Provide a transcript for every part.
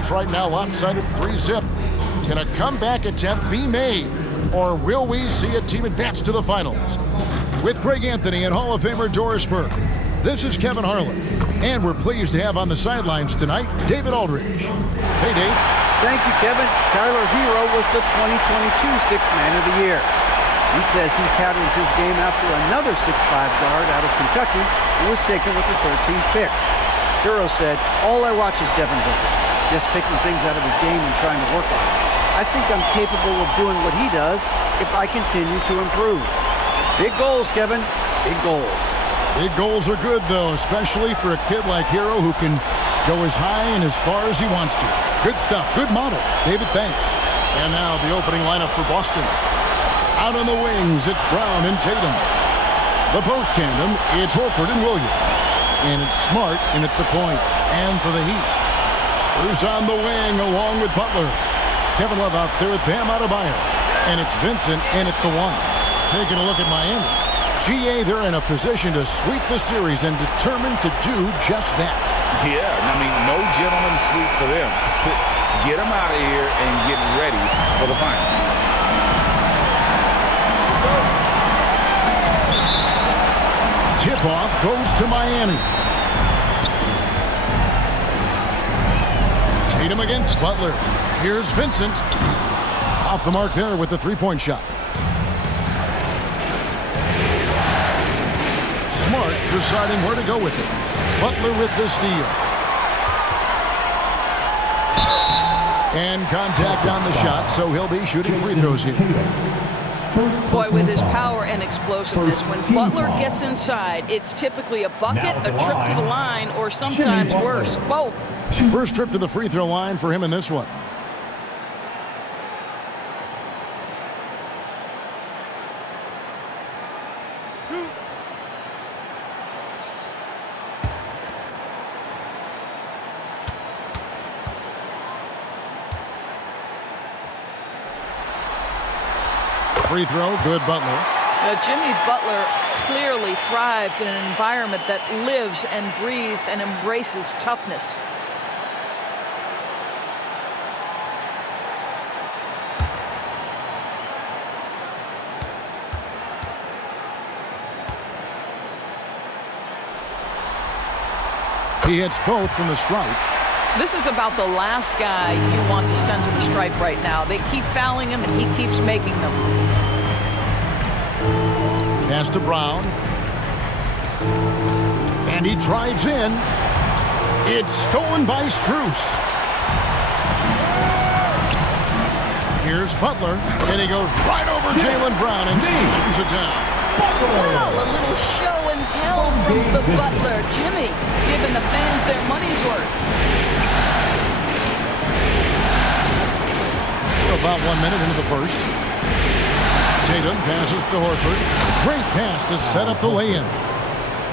Street's right now lopsided 3-zip. Can a comeback attempt be made? Or will we see a team advance to the finals? With Greg Anthony and Hall of Famer Doris Burke, this is Kevin Harlan. And we're pleased to have on the sidelines tonight, David Aldridge. Hey, Dave. Thank you, Kevin. Tyler Hero was the 2022 Sixth Man of the Year. He says he patterns his game after another 6'5" guard out of Kentucky who was taken with the 13th pick. Hero said, "All I watch is Devin Booker, just picking things out of his game and trying to work on it. I think I'm capable of doing what he does if I continue to improve." Big goals, Kevin. Big goals. Big goals are good, though, especially for a kid like Hero who can go as high and as far as he wants to. Good stuff. Good model. David, thanks. And now the opening lineup for Boston. Out on the wings, it's Brown and Tatum. The post tandem, it's Horford and Williams. And it's Smart in at the point. And for the Heat, Spurs on the wing along with Butler. Kevin Love out there with Bam Adebayo. And it's Vincent in at the one. Taking a look at Miami. GA, they're in a position to sweep the series and determined to do just that. Yeah, I mean, no gentleman sweep for them. Get them out of here and get ready for the final. Tip-off goes to Miami. Tatum against Butler. Here's Vincent. Off the mark there with the three-point shot. Smart deciding where to go with it. Butler with the steal. And contact on the shot, so he'll be shooting free throws here. Boy, with his power and explosiveness, when Butler gets inside, it's typically a bucket, a trip to the line, or sometimes worse, both. First trip to the free throw line for him in this one. Free throw, good Butler. Now, Jimmy Butler clearly thrives in an environment that lives and breathes and embraces toughness. He hits both from the stripe. This is about the last guy you want to send to the stripe right now. They keep fouling him, and he keeps making them. Pass to Brown. And he drives in. It's stolen by Strus. Here's Butler. And he goes right over Jaylen Brown and shoots it down. Wow, a little show and tell from the Butler. Jimmy giving the fans their money's worth. About 1 minute into the first. Tatum passes to Horford. Great pass to set up the lay-in.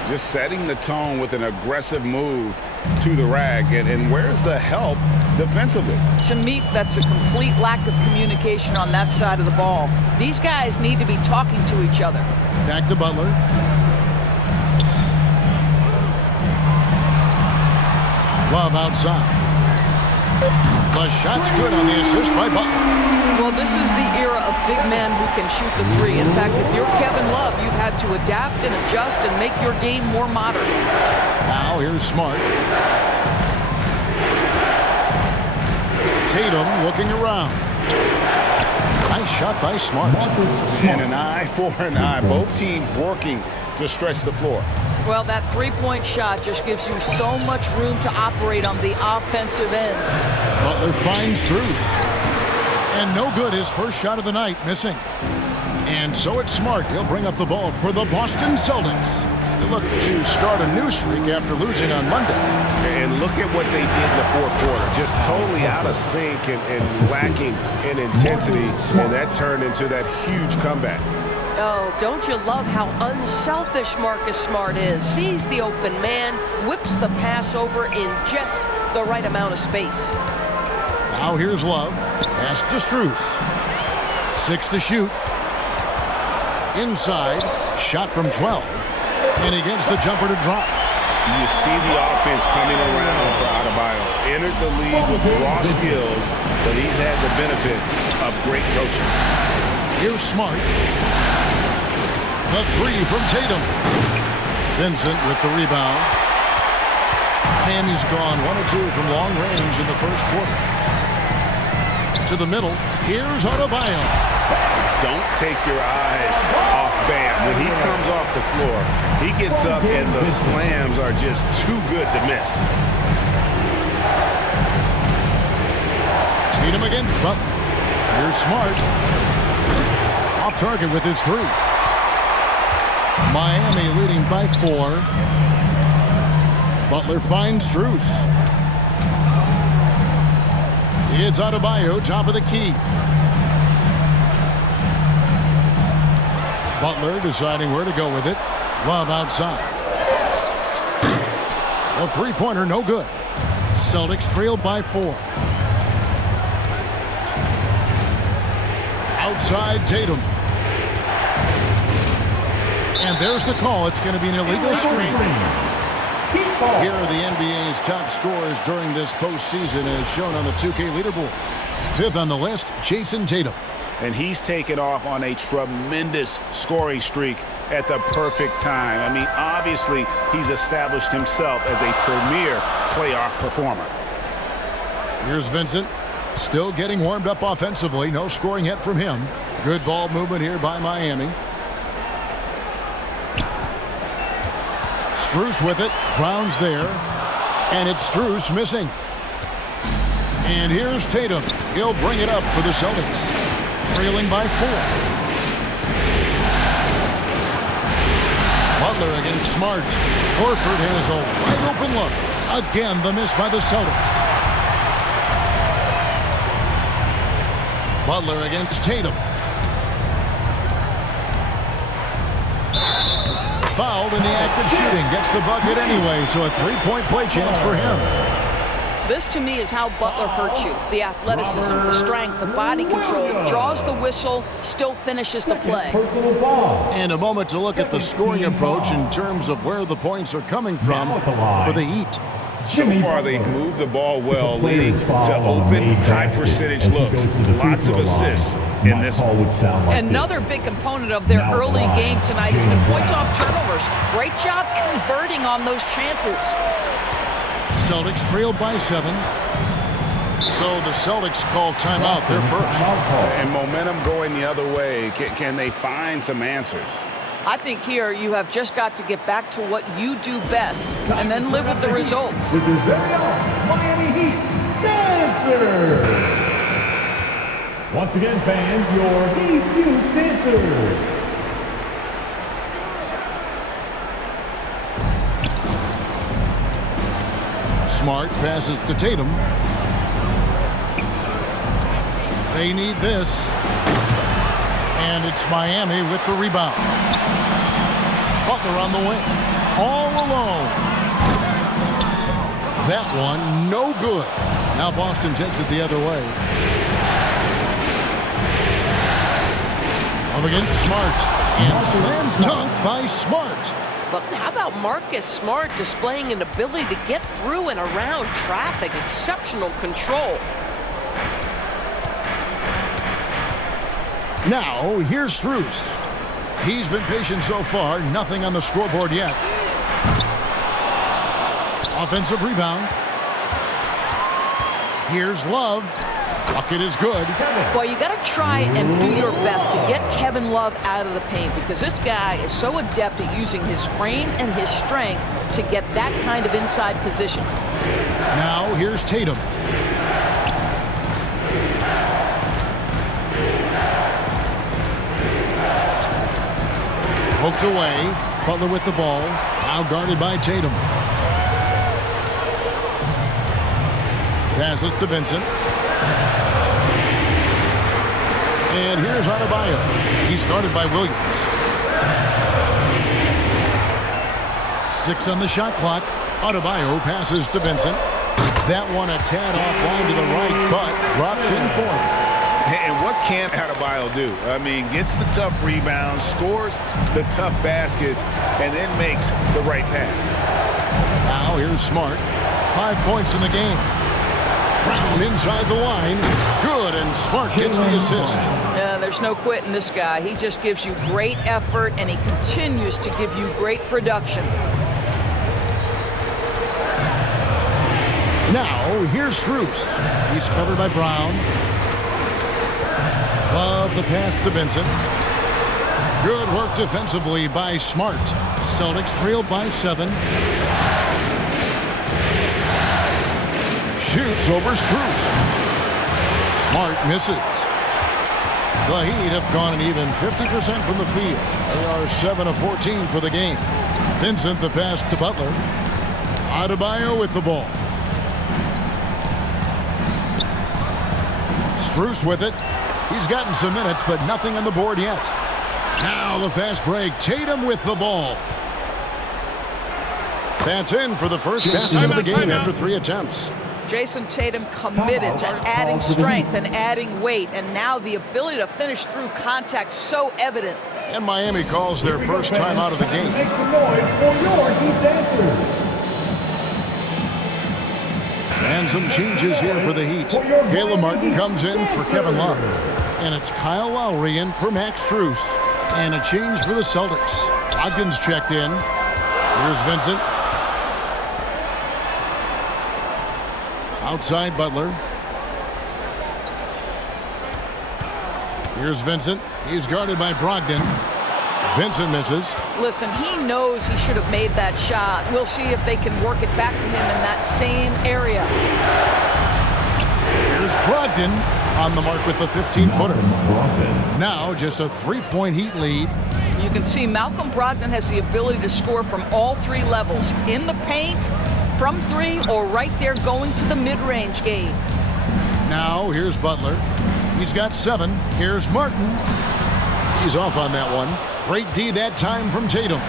Just setting the tone with an aggressive move to the rag. And where's the help defensively? To me, that's a complete lack of communication on that side of the ball. These guys need to be talking to each other. Back to Butler. Love outside. The shot's good on the assist by Butler. Well, this is the era of big men who can shoot the three. In fact, if you're Kevin Love, you've had to adapt and adjust and make your game more modern. Now here's Smart. Tatum looking around. Nice shot by Smart. And an eye for an eye. Both teams working to stretch the floor. Well, that three-point shot just gives you so much room to operate on the offensive end. Butler finds Strus. And no good, his first shot of the night, missing. And so it's Smart. He'll bring up the ball for the Boston Celtics. They look to start a new streak after losing on Monday. And look at what they did in the fourth quarter. Just totally out of sync and lacking in intensity. And that turned into that huge comeback. Oh, don't you love how unselfish Marcus Smart is? Sees the open man, whips the pass over in just the right amount of space. Now here's Love. Pass to Strus. 6 to shoot. Inside. Shot from 12. And he gets the jumper to drop. You see the offense coming around for Adebayo. entered the league with raw skills, but he's had the benefit of great coaching. Here's Smart. The three from Tatum. Vincent with the rebound. Miami's gone 1 of 2 from long range in the first quarter. To the middle. Here's Adebayo. Don't take your eyes off Bam. When he comes off the floor, he gets up and the slams are just too good to miss. Tatum against Butler. Here's Smart. Off target with his three. Miami leading by 4. Butler finds Strus. It's Adebayo, top of the key. Butler deciding where to go with it. Love outside. A three-pointer, no good. Celtics trailed by 4. Outside Tatum. And there's the call. It's going to be an illegal screen. Here are the NBA's top scorers during this postseason as shown on the 2K leaderboard. 5th on the list, Jayson Tatum. And he's taken off on a tremendous scoring streak at the perfect time. I mean, obviously, he's established himself as a premier playoff performer. Here's Vincent. Still getting warmed up offensively. No scoring yet from him. Good ball movement here by Miami. Strus with it. Brown's there. And it's Strus missing. And here's Tatum. He'll bring it up for the Celtics. Trailing by 4. Butler against Smart. Horford has a wide open look. Again, the miss by the Celtics. Butler against Tatum. Fouled in the act of shooting. Gets the bucket anyway, so a three-point play chance for him. This, to me, is how Butler hurts you. The athleticism, the strength, the body control. Draws the whistle, still finishes the play. And a moment to look at the scoring approach in terms of where the points are coming from for the Heat. So far, they've moved the ball well, leading to open, high-percentage looks. Lots of assists in this one. Another big component of their early game tonight has been points off turnovers. Great job converting on those chances. Celtics trailed by 7. So the Celtics call timeout. They're first. And momentum going the other way. Can they find some answers? I think here you have just got to get back to what you do best and then live with the results. With your very own Miami Heat Dancer. Once again, fans, your Heat Youth Dancer. Smart passes to Tatum. They need this. And it's Miami with the rebound. Butler on the wing. All alone. That one, no good. Now Boston takes it the other way. Up against Smart. And slam dunk by Smart. But how about Marcus Smart displaying an ability to get through and around traffic? Exceptional control. Now, here's Strus. He's been patient so far. Nothing on the scoreboard yet. Offensive rebound. Here's Love. Bucket is good. Well, you got to try and do your best to get Kevin Love out of the paint because this guy is so adept at using his frame and his strength to get that kind of inside position. Now, here's Tatum. Poked away. Butler with the ball. Now guarded by Tatum. Passes to Vincent. And here's Adebayo. He's guarded by Williams. 6 on the shot clock. Adebayo passes to Vincent. That one a tad offline to the right, but drops in for him. And what can Adebayo do? I mean, gets the tough rebounds, scores the tough baskets, and then makes the right pass. Now here's Smart. 5 points in the game. Brown inside the line. Good, and Smart gets the assist. Yeah, there's no quitting this guy. He just gives you great effort, and he continues to give you great production. Now, here's Strus. He's covered by Brown. Love the pass to Vincent. Good work defensively by Smart. Celtics trailed by 7. Shoots over Strus. Smart misses. The Heat have gone an even 50% from the field. They are 7 of 14 for the game. Vincent the pass to Butler. Adebayo with the ball. Strus with it. He's gotten some minutes, but nothing on the board yet. Now the fast break. Tatum with the ball. That's in for the first basket of the game after 3 attempts. Jayson Tatum committed to adding strength and adding weight, and now the ability to finish through contact so evident. And Miami calls their first time out of the game. Make some noise for your Heat dancers. And some changes here for the Heat. Caleb Martin comes in for Kevin Love. And it's Kyle Lowry in for Max Strus. And a change for the Celtics. Ogden's checked in. Here's Vincent. Outside Butler. Here's Vincent. He's guarded by Brogdon. Vincent misses. Listen, he knows he should have made that shot. We'll see if they can work it back to him in that same area. Here's Brogdon on the mark with the 15-footer. Now just a 3-point Heat lead. You can see Malcolm Brogdon has the ability to score from all 3 levels. In the paint, from 3, or right there going to the mid-range game. Now here's Butler. He's got 7. Here's Martin. He's off on that one. Great D that time from Tatum.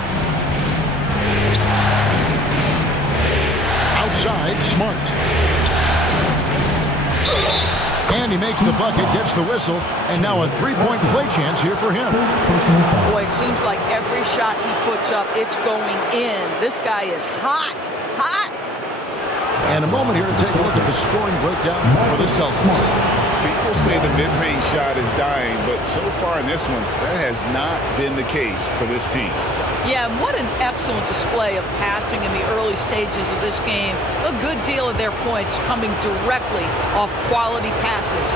Outside, Smart. And he makes the bucket, gets the whistle, and now a 3-point play chance here for him. Boy, it seems like every shot he puts up, it's going in. This guy is hot, hot. And a moment here to take a look at the scoring breakdown for the Celtics. People say the mid-range shot is dying, but so far in this one, that has not been the case for this team. Yeah, and what an excellent display of passing in the early stages of this game. A good deal of their points coming directly off quality passes.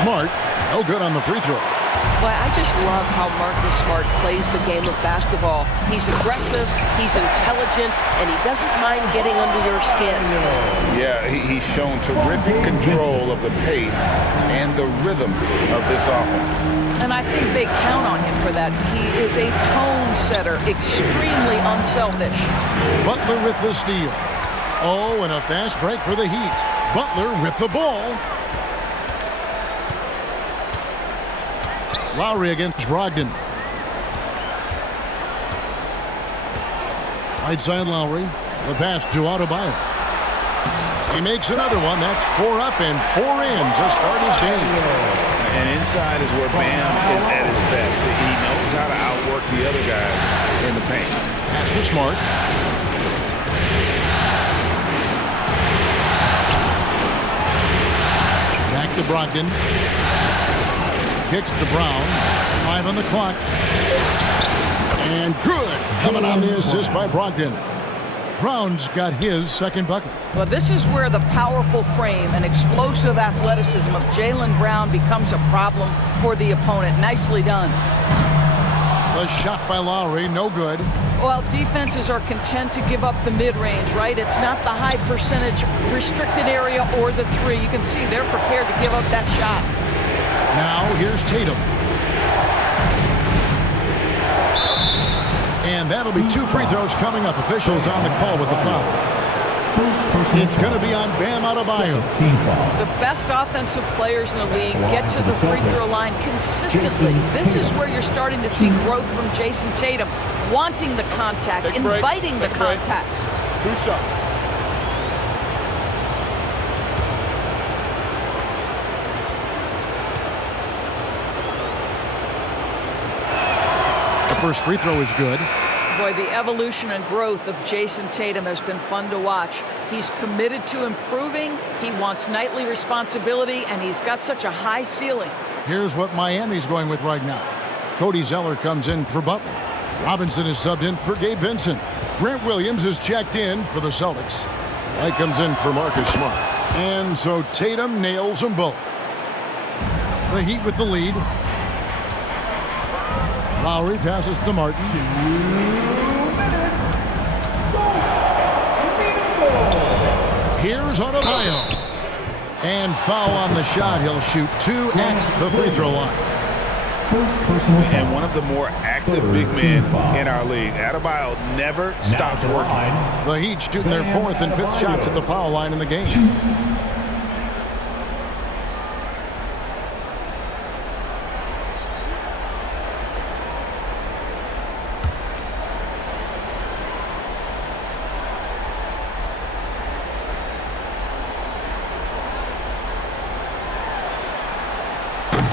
Smart, no good on the free throw. Boy, I just love how Marcus Smart plays the game of basketball. He's aggressive, he's intelligent, and he doesn't mind getting under your skin. Yeah, he's shown terrific control of the pace and the rhythm of this offense. And I think they count on him for that. He is a tone setter, extremely unselfish. Butler with the steal. Oh, and a fast break for the Heat. Butler with the ball. Lowry against Brogdon. Right side Lowry. The pass to Adebayo. He makes another one. That's 4 up and 4 in to start his game. And inside is where Bam is at his best. He knows how to outwork the other guys in the paint. Pass to Smart. Back to Brogdon. Kicks to Brown. 5 on the clock. And good. Coming on the assist by Brogdon. Brown's got his second bucket. Well, this is where the powerful frame and explosive athleticism of Jaylen Brown becomes a problem for the opponent. Nicely done. The shot by Lowry, no good. Well, defenses are content to give up the mid-range, right? It's not the high percentage restricted area or the 3. You can see they're prepared to give up that shot. Now here's Tatum. And that'll be 2 free throws coming up. Officials on the call with the foul. It's going to be on Bam Adebayo. The best offensive players in the league get to the free throw line consistently. This is where you're starting to see growth from Jayson Tatum, wanting the contact, inviting the contact. 2 shots. The first free throw is good. Boy, the evolution and growth of Jayson Tatum has been fun to watch. He's committed to improving, he wants nightly responsibility, and he's got such a high ceiling. Here's what Miami's going with right now. Cody Zeller comes in for Butler. Robinson is subbed in for Gabe Vincent. Grant Williams is checked in for the Celtics. White comes in for Marcus Smart. And so Tatum nails them both. The Heat with the lead. Lowry passes to Martin. 2 minutes. Go. Here's Adebayo. And foul on the shot. He'll shoot 2 at the free throw line. And one of the more active big men in our league. Adebayo never stops working. The Heat shooting their 4th and 5th shots at the foul line in the game.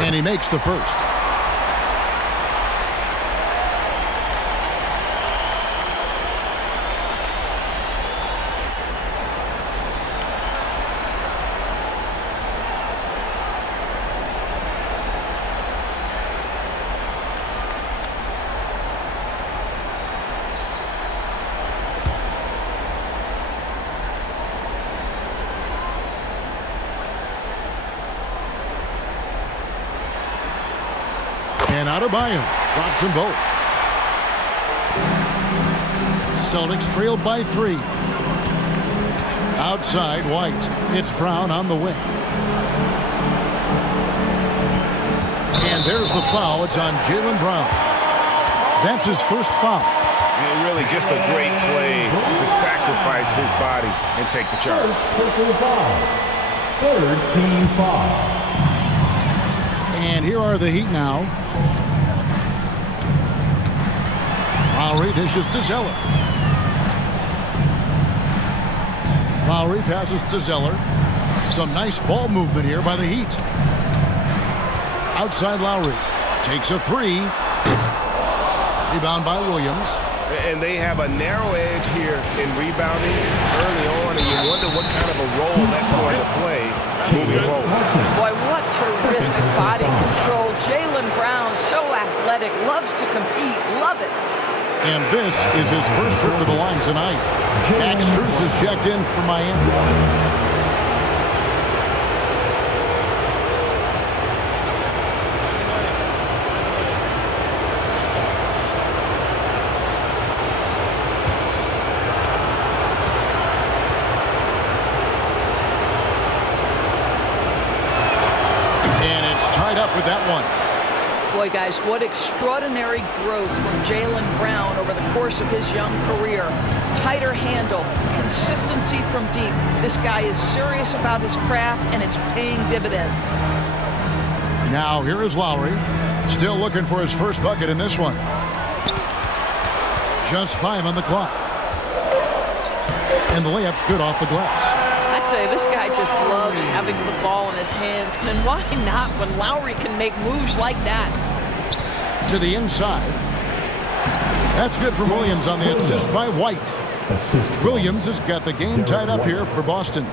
And he makes the first. And Adebayo drops them both. Celtics trailed by 3. Outside, White. It's Brown on the wing. And there's the foul. It's on Jaylen Brown. That's his first foul. And really just a great play to sacrifice his body and take the charge. Third team foul. And here are the Heat now. Lowry dishes to Zeller. Lowry passes to Zeller. Some nice ball movement here by the Heat. Outside Lowry. Takes a 3. Rebound by Williams. And they have a narrow edge here in rebounding early on, and you wonder what kind of a role that's going to play moving forward. Boy, what terrific body control. Jaylen Brown, so athletic, loves to compete, love it. And this is his first trip to the line tonight. Max Strus is checked in for Miami. Tied up with that one. Boy, guys, what extraordinary growth from Jaylen Brown over the course of his young career. Tighter handle, consistency from deep. This guy is serious about his craft, and it's paying dividends. Now, here is Lowry. Still looking for his first bucket in this one. Just 5 on the clock. And the layup's good off the glass. I tell you, this guy just loves having the ball in his hands. And why not when Lowry can make moves like that? To the inside. That's good from Williams on the assist by White. Williams has got the game tied up here for Boston.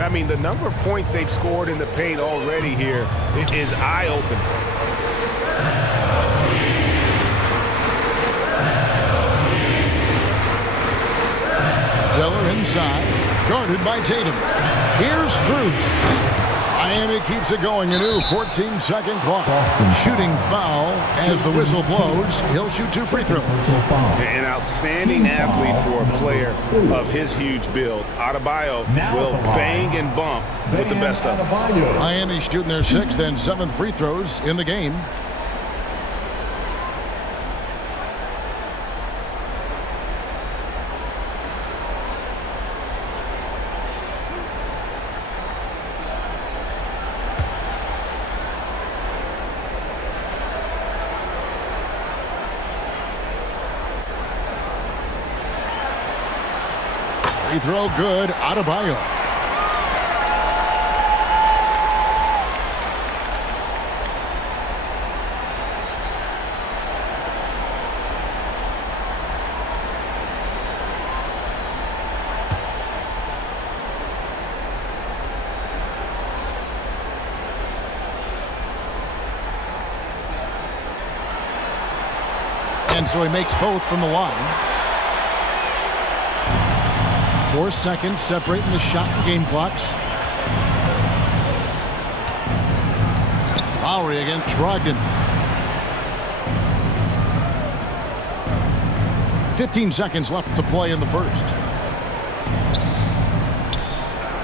I mean, the number of points they've scored in the paint already here, it is eye-opening. Zeller inside, guarded by Tatum. Here's Strus. Miami keeps it going. A new 14-second clock. Shooting foul as the whistle blows. He'll shoot 2 free throws. An outstanding athlete for a player of his huge build. Adebayo will bang and bump with the best of them. Miami shooting their 6th and 7th free throws in the game. Free throw good, Adebayo. And so he makes both from the line. 4 seconds separating the shot and game clocks. Lowry against Brogdon. 15 seconds left to play in the first.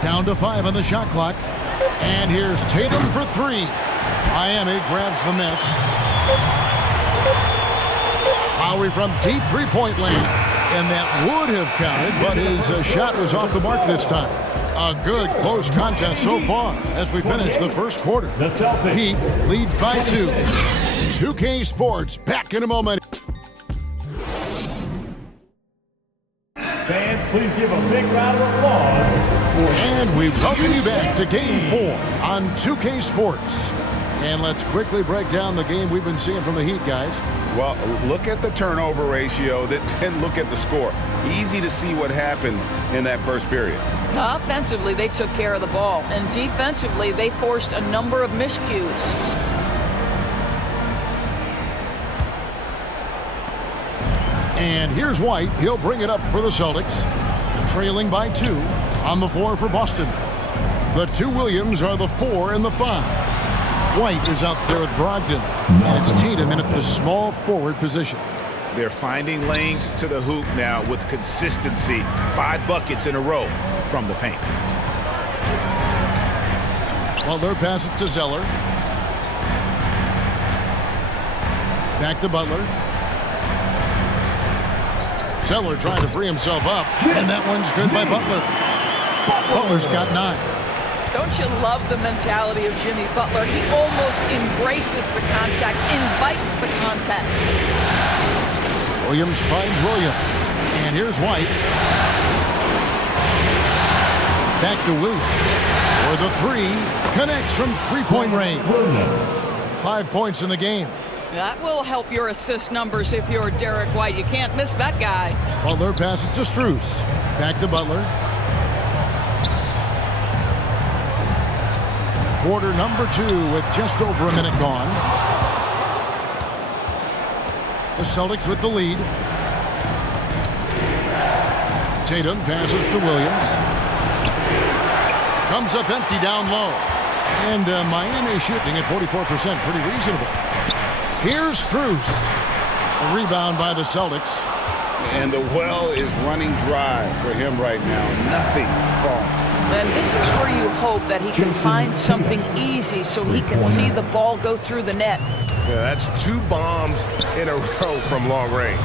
Down to 5 on the shot clock. And here's Tatum for 3. Miami grabs the miss. Lowry from deep three-point land. And that would have counted, but his shot was off the mark this time. A good close contest so far as we finish the first quarter. The Celtics Heat lead by 2. 2K Sports back in a moment. fans, please give a big round of applause. And we welcome you back to Game 4 on 2K Sports. And let's quickly break down the game we've been seeing from the Heat, guys. Well, look at the turnover ratio, then look at the score. Easy to see what happened in that first period. Offensively, they took care of the ball. And defensively, they forced a number of miscues. And here's White. He'll bring it up for the Celtics. Trailing by 2 on the floor for Boston. The two Williams are the 4 and the 5. White is out there with Brogdon. And it's Tatum in at the small forward position. They're finding lanes to the hoop now with consistency. 5 buckets in a row from the paint. Butler passes to Zeller. Back to Butler. Zeller trying to free himself up, and that one's good by Butler. Butler's got 9. Don't you love the mentality of Jimmy Butler? He almost embraces the contact, invites the contact. Williams finds Williams. And here's White. Back to Williams. For the 3, connects from three-point range. 5 points in the game. That will help your assist numbers if you're Derek White. You can't miss that guy. Butler passes to Strus. Back to Butler. Quarter number 2 with just over a minute gone. The Celtics with the lead. Tatum passes to Williams. Comes up empty down low. And Miami shooting at 44%. Pretty reasonable. Here's Strus. A rebound by the Celtics. And the well is running dry for him right now. Nothing falling. And this is where you hope that he can find something easy so he can see the ball go through the net. Yeah, that's 2 bombs in a row from long range.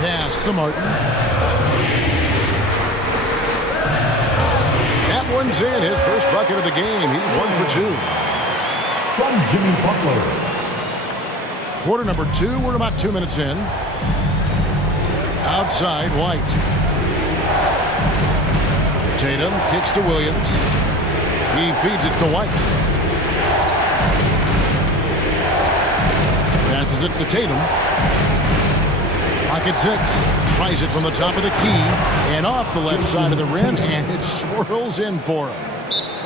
Pass to Martin. That one's in. His first bucket of the game. He's 1 for 2. From Jimmy Butler. Quarter number 2. We're about 2 minutes in. Outside, White. Tatum kicks to Williams. He feeds it to White. Passes it to Tatum. Pocket 6. Tries it from the top of the key. And off the left side of the rim. And it swirls in for him.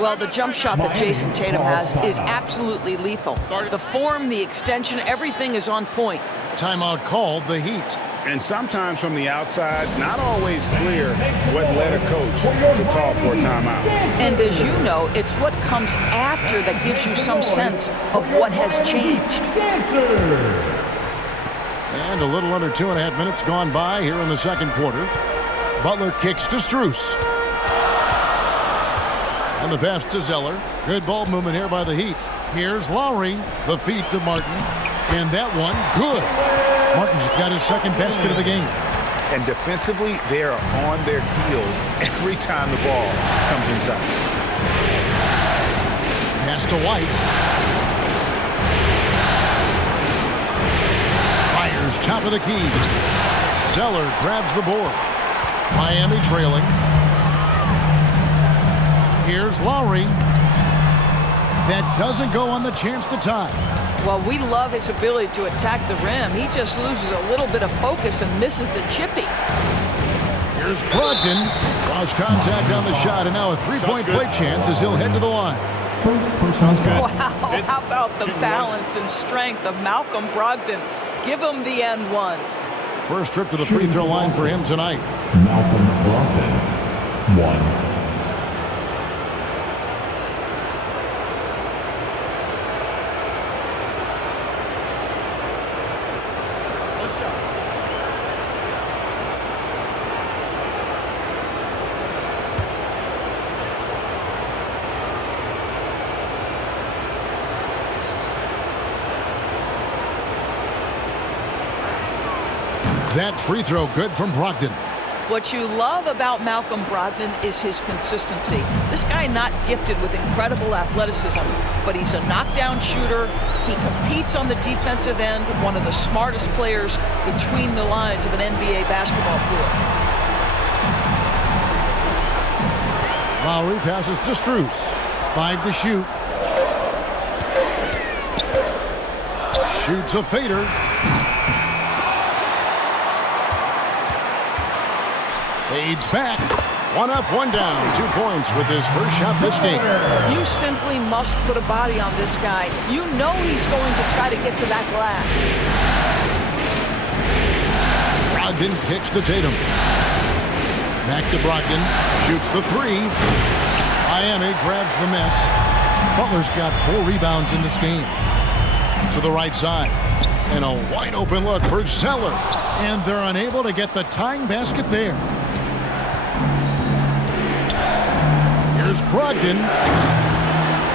Well, the jump shot that Jayson Tatum has is absolutely lethal. The form, the extension, everything is on point. Timeout called, the Heat. And sometimes from the outside, not always clear what led a coach to call for a timeout. And as you know, it's what comes after that gives you some sense of what has changed. And a little under 2.5 minutes gone by here in the second quarter. Butler kicks to Strus. And the pass to Zeller. Good ball movement here by the Heat. Here's Lowry. The feed to Martin. And that one, good. Martin's got his second basket of the game. And defensively, they are on their heels every time the ball comes inside. Pass to White. Fires top of the key. Zeller grabs the board. Miami trailing. Here's Lowry. That doesn't go on the chance to tie. Well, we love his ability to attack the rim. He just loses a little bit of focus and misses the chippy. Here's Brogdon. Lost contact on the shot, and now a three-point play chance as he'll head to the line. Wow, how about the balance and strength of Malcolm Brogdon? Give him the and one. First trip to the free throw line for him tonight. Malcolm Brogdon, 1. That free throw good from Brogdon. What you love about Malcolm Brogdon is his consistency. This guy not gifted with incredible athleticism, but he's a knockdown shooter. He competes on the defensive end, one of the smartest players between the lines of an NBA basketball floor. Lowry passes to Strus. 5 to shoot. Shoots a fader. Fades back. 1 up, 1 down. 2 points with his first shot this game. You simply must put a body on this guy. You know he's going to try to get to that glass. Brogdon kicks to Tatum. Back to Brogdon. Shoots the 3. Miami grabs the miss. Butler's got 4 rebounds in this game. To the right side. And a wide open look for Zeller. And they're unable to get the tying basket there. Here's Brogdon.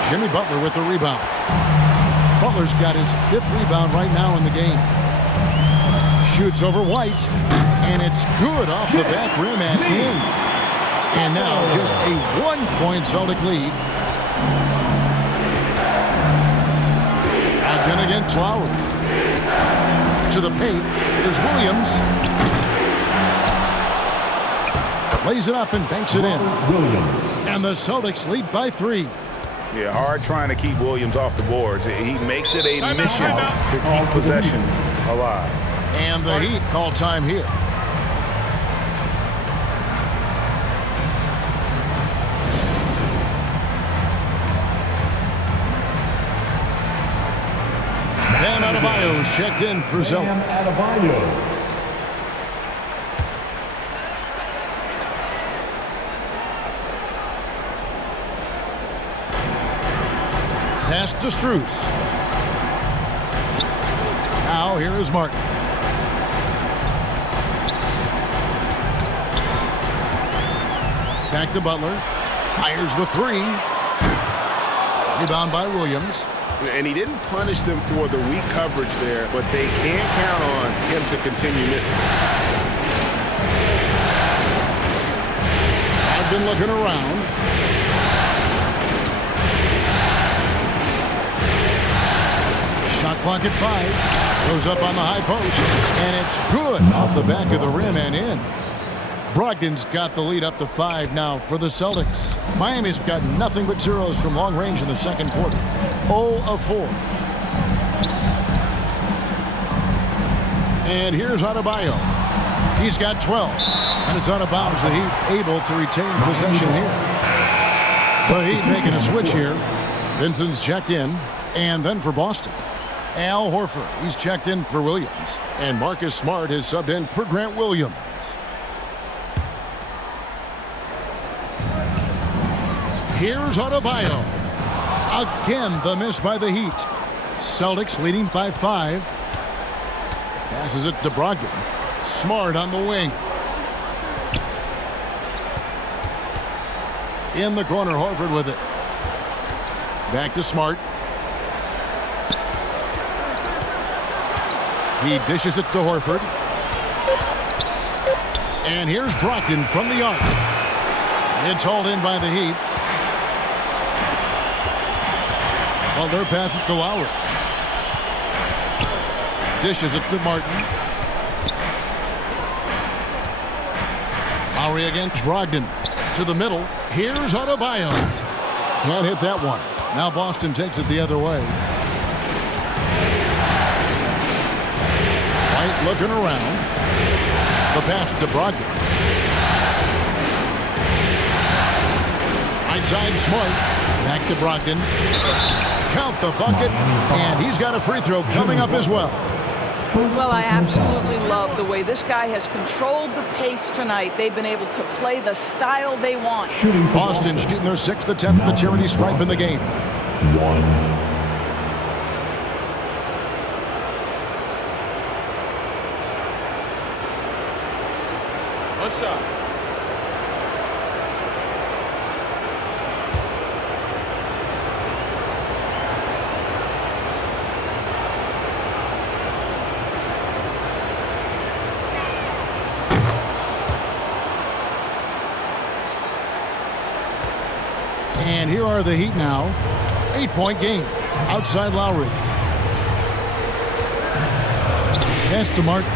Jimmy Butler with the rebound. Butler's got his 5th rebound right now in the game. Shoots over White. And it's good off the back rim and in. And now just a 1-point Celtic lead. Brogdon against Lowry. To the paint. Here's Williams. Lays it up and banks it in. Williams. And the Celtics lead by 3. Yeah, hard trying to keep Williams off the boards. He makes it a mission to keep possessions alive. And the Heat call time here. Bam Adebayo's checked in for Zeller. Bam Adebayo. Pass to Strus. Now here is Martin. Back to Butler. Fires the 3. Rebound by Williams. And he didn't punish them for the weak coverage there, but they can't count on him to continue missing. I've been looking around. Shot clock at 5. Goes up on the high post. And it's good off the back of the rim and in. Brogdon's got the lead up to 5 now for the Celtics. Miami's got nothing but zeros from long range in the second quarter. 0 of 4. And here's Adebayo. He's got 12. And it's out of bounds. The Heat able to retain possession here. The Heat making a switch here. Vincent's checked in. And then for Boston, Al Horford. He's checked in for Williams. And Marcus Smart is subbed in for Grant Williams. Here's Adebayo. Again, the miss by the Heat. Celtics leading by 5. Passes it to Brogdon. Smart on the wing. In the corner, Horford with it. Back to Smart. He dishes it to Horford. And here's Brogdon from the arc. It's hauled in by the Heat. Butler passes it to Lowry. Dishes it to Martin. Lowry against Brogdon. To the middle. Here's Adebayo. Can't hit that one. Now Boston takes it the other way. White looking around. The pass to Brogdon. Right side Smart. Back to Brogdon. Count the bucket. And he's got a free throw coming up as well. Well, I absolutely love the way this guy has controlled the pace tonight. They've been able to play the style they want. Boston shooting their 6th attempt at the charity stripe in the game. 1. What's up? And here are the Heat now. 8-point game. Outside Lowry. Pass to Martin.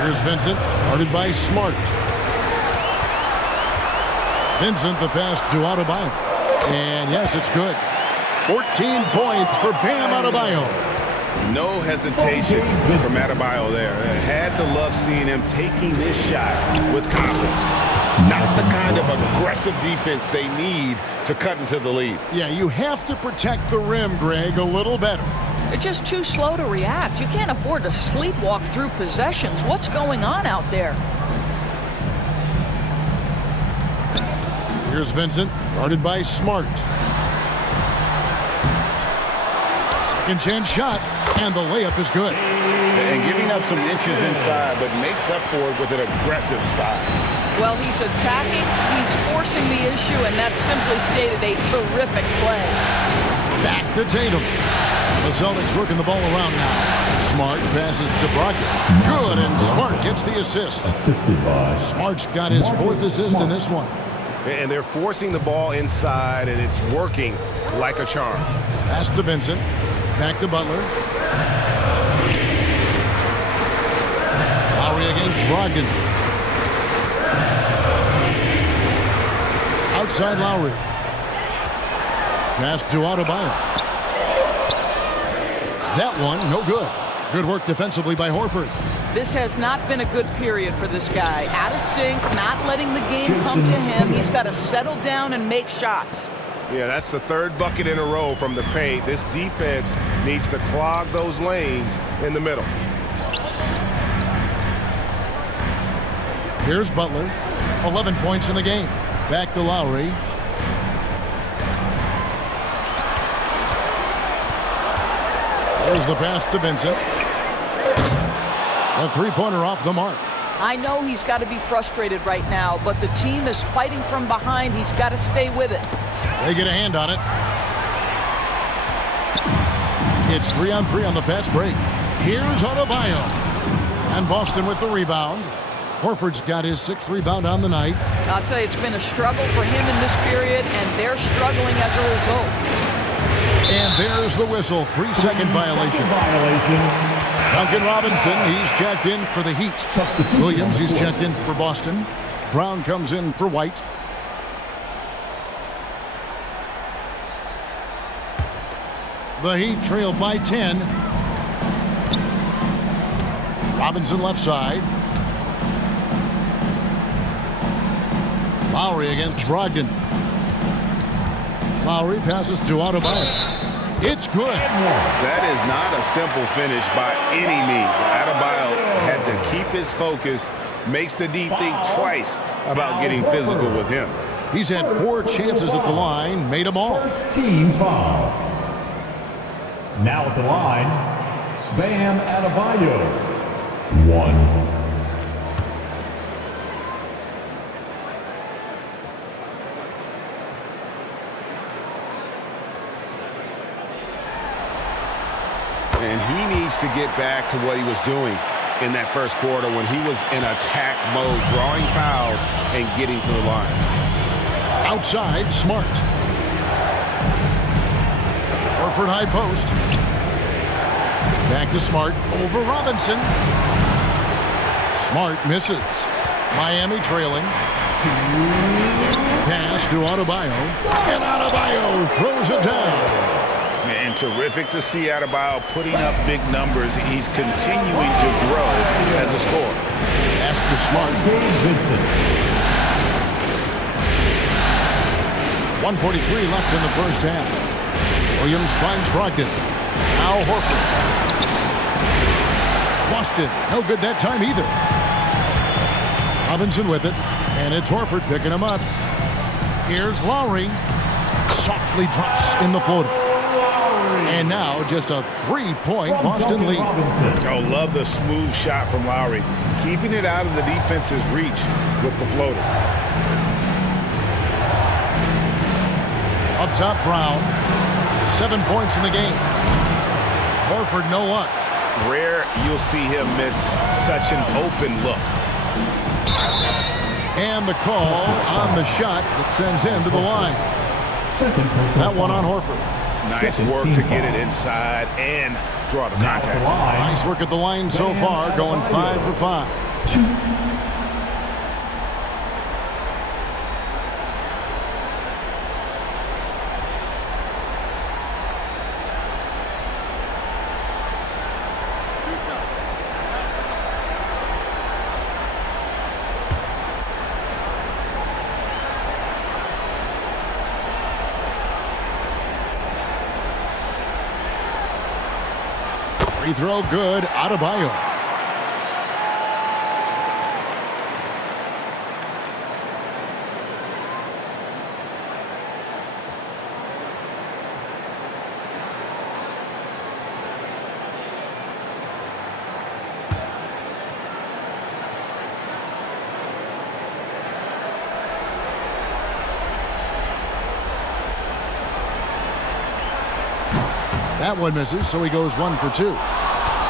Here's Vincent, guarded by Smart. Vincent, the pass to Adebayo. And yes, it's good. 14 points for Bam Adebayo. No hesitation from Adebayo there. Had to love seeing him taking this shot with confidence. Not the kind of aggressive defense they need to cut into the lead. Yeah, you have to protect the rim, Greg, a little better. They're just too slow to react. You can't afford to sleepwalk through possessions. What's going on out there? Here's Vincent, guarded by Smart. Second chance shot, and the layup is good. And giving up some inches inside, but makes up for it with an aggressive style. Well, he's attacking, he's forcing the issue, and that simply stated a terrific play. Back to Tatum. The Celtics working the ball around now. Smart passes to Brogdon. Good, and Smart gets the assist. Assisted by Smart's got his 4th assist in this one. And they're forcing the ball inside, and it's working like a charm. Pass to Vincent. Back to Butler. Lowry against Brogdon. Outside Lowry. Pass to Adebayo. That one, no good. Good work defensively by Horford. This has not been a good period for this guy. Out of sync, not letting the game come to him. He's got to settle down and make shots. Yeah, that's the 3rd bucket in a row from the paint. This defense needs to clog those lanes in the middle. Here's Butler. 11 points in the game. Back to Lowry. There's the pass to Vincent. A 3-pointer off the mark. I know he's got to be frustrated right now, but the team is fighting from behind. He's got to stay with it. They get a hand on it. It's 3-on-3 on the fast break. Here's Adebayo. And Boston with the rebound. Horford's got his 6th rebound on the night. I'll tell you, it's been a struggle for him in this period, and they're struggling as a result. And there's the whistle. 3-second violation. Duncan Robinson, he's checked in for the Heat. Williams, he's checked in for Boston. Brown comes in for White. The Heat trail by 10. Robinson left side. Lowry against Brogdon. Lowry passes to Adebayo. It's good. That is not a simple finish by any means. Adebayo had to keep his focus, makes the D think twice about getting physical with him. He's had 4 chances at the line, made them all. First team foul. Now at the line, Bam Adebayo. 1. And he needs to get back to what he was doing in that first quarter when he was in attack mode, drawing fouls and getting to the line. Outside, Smart. Horford high post. Back to Smart over Robinson. Smart misses. Miami trailing. Pass to Adebayo. And Adebayo throws it down. And terrific to see Adebayo putting up big numbers. He's continuing to grow as a scorer. Pass to Smart. Vincent. 1:43 left in the first half. Williams finds Brogdon. Now Horford. Boston, no good that time either. Robinson with it, and it's Horford picking him up. Here's Lowry. Softly drops in the floater. And now just a 3-point Boston lead. Oh, love the smooth shot from Lowry. Keeping it out of the defense's reach with the floater. Up top, Brown. 7 points in the game. Horford, no luck. Rare you'll see him miss such an open look. And the call on the shot that sends him to the line. That one on Horford. Nice work to get it inside and draw the contact. Nice work at the line so far, going 5 for 5. Free throw good, Adebayo. That one misses, so he goes 1 for 2.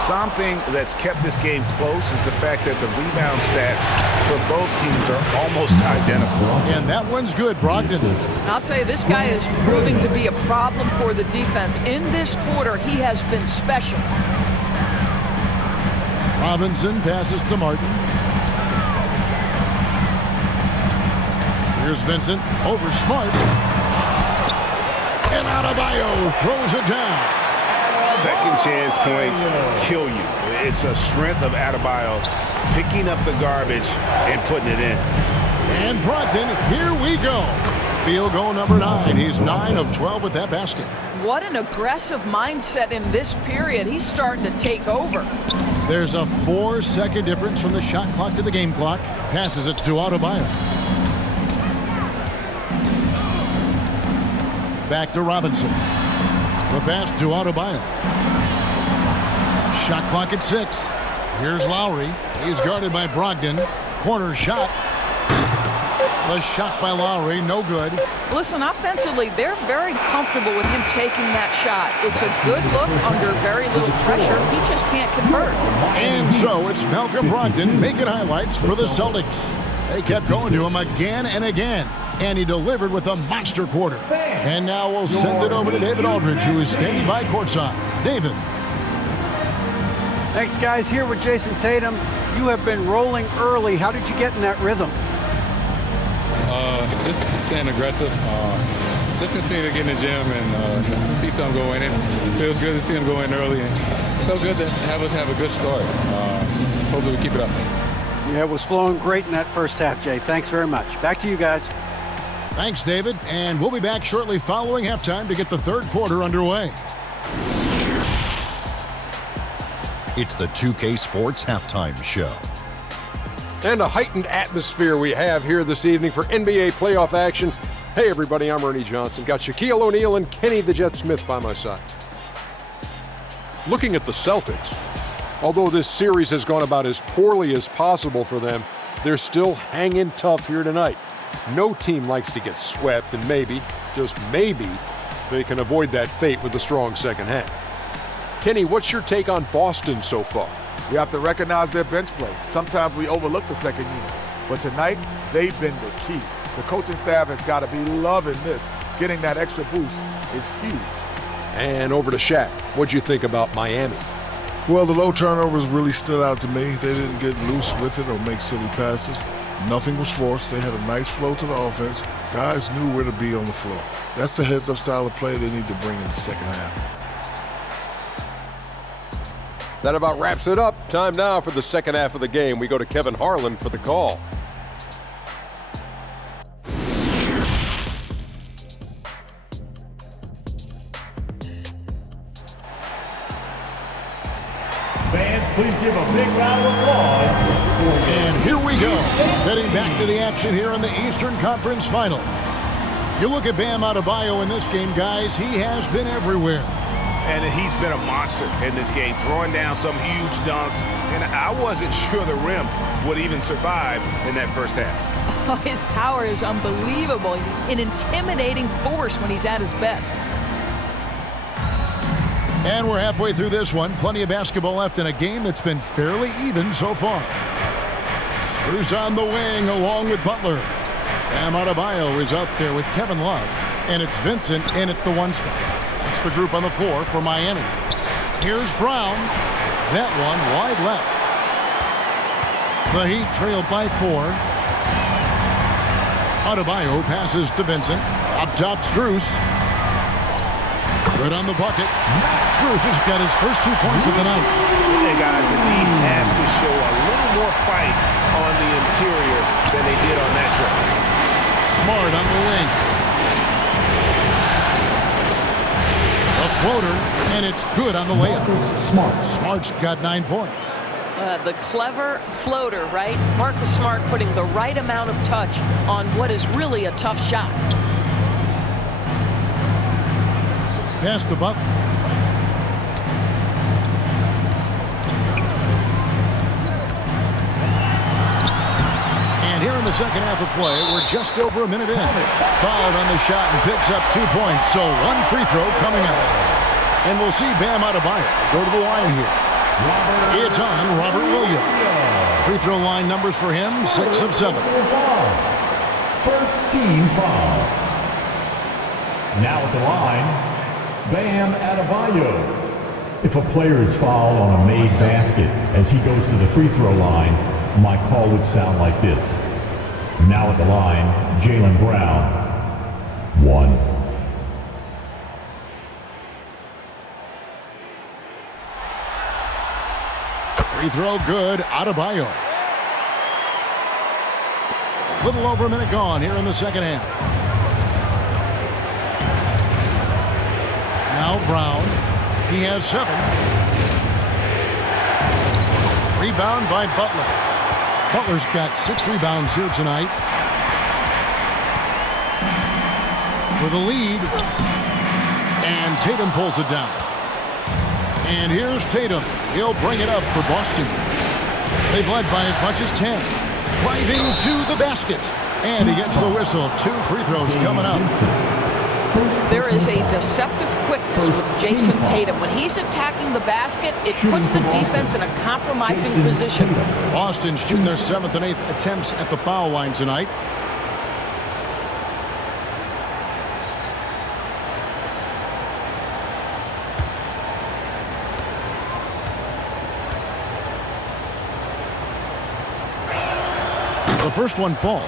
Something that's kept this game close is the fact that the rebound stats for both teams are almost identical. And that one's good, Brogdon. I'll tell you, this guy is proving to be a problem for the defense. In this quarter, he has been special. Robinson passes to Martin. Here's Vincent over Smart. And Adebayo throws it down. Second chance points kill you. It's a strength of Adebayo picking up the garbage and putting it in. And Brogdon, here we go. Field goal number 9. He's 9 of 12 with that basket. What an aggressive mindset in this period. He's starting to take over. There's a 4-second difference from the shot clock to the game clock. Passes it to Adebayo. Back to Robinson. The pass to Adebayo. Shot clock at 6. Here's Lowry. He's guarded by Brogdon. Corner shot. The shot by Lowry, no good. Listen, offensively, they're very comfortable with him taking that shot. It's a good look under very little pressure. He just can't convert. And so it's Malcolm Brogdon making highlights for the Celtics. They kept going to him again and again, and he delivered with a monster quarter. And now we'll send it over to David Aldridge, who is standing by courtside. David. Thanks, guys. Here with Jayson Tatum. You have been rolling early. How did you get in that rhythm? Just staying aggressive. Just continue to get in the gym and see something go in. It feels good to see him go in early. And it feels good to have us have a good start. Hopefully we keep it up. Yeah, it was flowing great in that first half, Jay. Thanks very much. Back to you guys. Thanks, David. And we'll be back shortly following halftime to get the third quarter underway. It's the 2K Sports Halftime Show. And a heightened atmosphere we have here this evening for NBA playoff action. Hey everybody, I'm Ernie Johnson. Got Shaquille O'Neal and Kenny the Jet Smith by my side. Looking at the Celtics, although this series has gone about as poorly as possible for them, they're still hanging tough here tonight. No team likes to get swept, and maybe, just maybe, they can avoid that fate with a strong second half. Kenny, what's your take on Boston so far? You have to recognize their bench play. Sometimes we overlook the second unit, but tonight they've been the key. The coaching staff has got to be loving this. Getting that extra boost is huge. And over to Shaq. What'd you think about Miami? Well, the low turnovers really stood out to me. They didn't get loose with it or make silly passes. Nothing was forced. They had a nice flow to the offense. Guys knew where to be on the floor. That's the heads-up style of play they need to bring in the second half. That about wraps it up. Time now for the second half of the game. We go to Kevin Harlan for the call. Please give a big round of applause. And here we go. Heading back to the action here in the Eastern Conference Final. You look at Bam Adebayo in this game, guys. He has been everywhere. And he's been a monster in this game, throwing down some huge dunks. And I wasn't sure the rim would even survive in that first half. Oh, his power is unbelievable. An intimidating force when he's at his best. And we're halfway through this one. Plenty of basketball left in a game that's been fairly even so far. Strus on the wing along with Butler. Bam Adebayo is out there with Kevin Love. And it's Vincent in at the 1 spot. That's the group on the floor for Miami. Here's Brown. That one wide left. The Heat trailed by 4. Adebayo passes to Vincent. Up top, Strus. Good on the bucket. Strus has got his first 2 points of the night. And guys, the Heat has to show a little more fight on the interior than they did on that trip. Smart on the wing. A floater, and it's good on the layup. Smart's got 9 points. The clever floater, right? Marcus Smart putting the right amount of touch on what is really a tough shot. Pass to Butler. And here in the second half of play, we're just over a minute in. Fouled on the shot and picks up 2 points. So 1 free throw coming up. And we'll see Bam Adebayo go to the line here. It's on Robert Williams. Free throw line numbers for him, 6 of 7. First team foul. Now at the line, Bam Adebayo. If a player is fouled on a made basket as he goes to the free throw line, my call would sound like this. Now at the line, Jaylen Brown. 1. Free throw good, Adebayo. A little over a minute gone here in the second half. Now Brown. He has 7. Rebound by Butler. Butler's got 6 rebounds here tonight. For the lead. And Tatum pulls it down. And here's Tatum. He'll bring it up for Boston. They've led by as much as 10. Driving to the basket. And he gets the whistle. 2 free throws coming up. There is a deceptive quickness with Jayson Tatum. When he's attacking the basket, it puts the defense in a compromising position. Boston shooting their 7th and 8th attempts at the foul line tonight. The first one falls.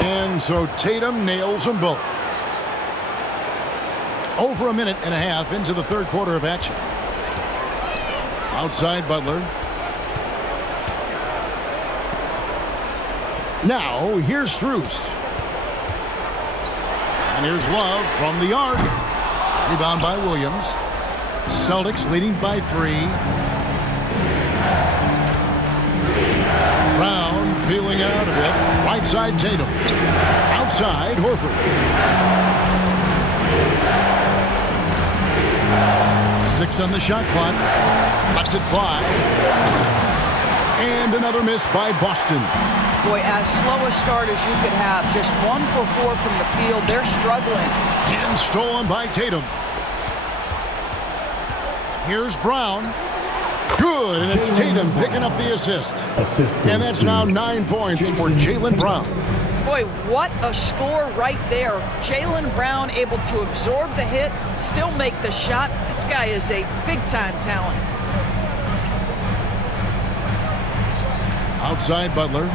And so Tatum nails them both. Over a minute and a half into the third quarter of action. Outside Butler. Now here's Strus. And here's Love from the arc. Rebound by Williams. Celtics leading by 3. Brown feeling out a bit. Right side Tatum. Outside Horford. 6 on the shot clock. Lets it fly. And another miss by Boston. Boy, as slow a start as you could have. Just 1 for 4 from the field. They're struggling. And stolen by Tatum. Here's Brown. Good, and it's Tatum picking up the assist. And that's now 9 points for Jaylen Brown. Boy, what a score right there. Jaylen Brown able to absorb the hit, still make the shot. This guy is a big-time talent. Outside Butler.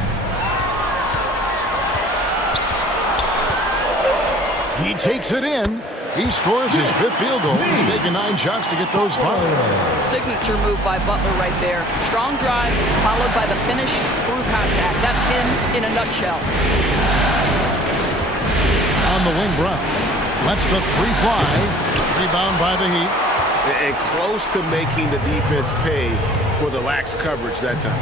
He takes it in. He scores his 5th field goal. He's taken 9 shots to get those 5. Signature move by Butler right there. Strong drive, followed by the finish through contact. That's him in a nutshell. On the wing, Brown lets the 3 fly. Rebound by the Heat. And close to making the defense pay for the lax coverage that time.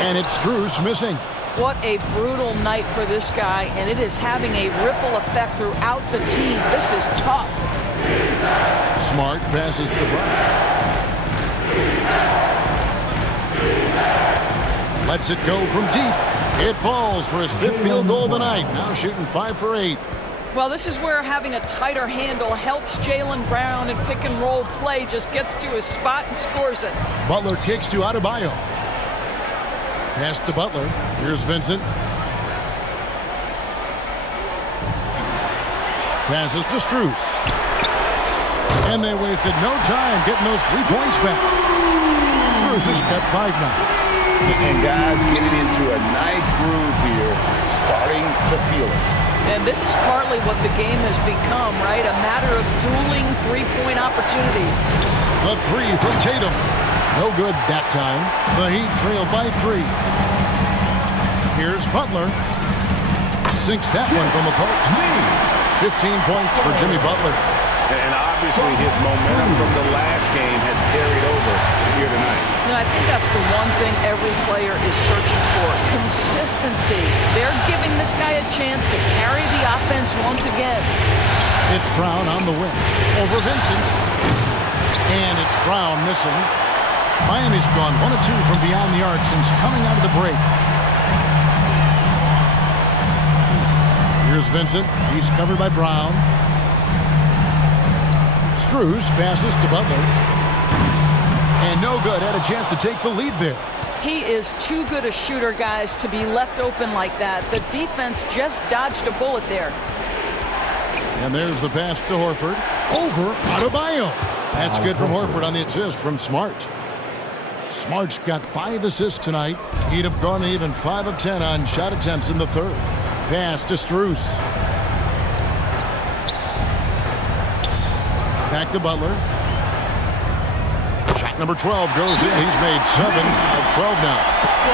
And it's Strus missing. What a brutal night for this guy, and it is having a ripple effect throughout the team. This is tough. Smart passes to Brown. Lets it go from deep. It falls for his 5th field goal of the night. Now shooting 5 for 8. Well, this is where having a tighter handle helps Jaylen Brown in pick and roll play. Just gets to his spot and scores it. Butler kicks to Adebayo. Pass to Butler. Here's Vincent. Passes to Strus. And they wasted no time getting those 3 points back. Strus has got 5 now. And guys getting into a nice groove here, starting to feel it. And this is partly what the game has become, right? A matter of dueling 3-point opportunities. The 3 from Tatum. No good that time. The Heat trail by 3. Here's Butler. Sinks that one from the post. 15 points for Jimmy Butler. And obviously his momentum from the last game has carried over here tonight. You know, I think that's the one thing every player is searching for. Consistency. They're giving this guy a chance to carry the offense once again. It's Brown on the wing. Over Vincent. And it's Brown missing. Miami's gone 1 of 2 from beyond the arc since coming out of the break. Here's Vincent. He's covered by Brown. Strus passes to Butler. And no good. Had a chance to take the lead there. He is too good a shooter, guys, to be left open like that. The defense just dodged a bullet there. And there's the pass to Horford. Over Adebayo. That's good from Horford on the assist from Smart. Smart's got 5 assists tonight. He'd have gone even 5 of 10 on shot attempts in the 3rd. Pass to Strus. Back to Butler. Shot number 12 goes in. He's made 7 of 12 now.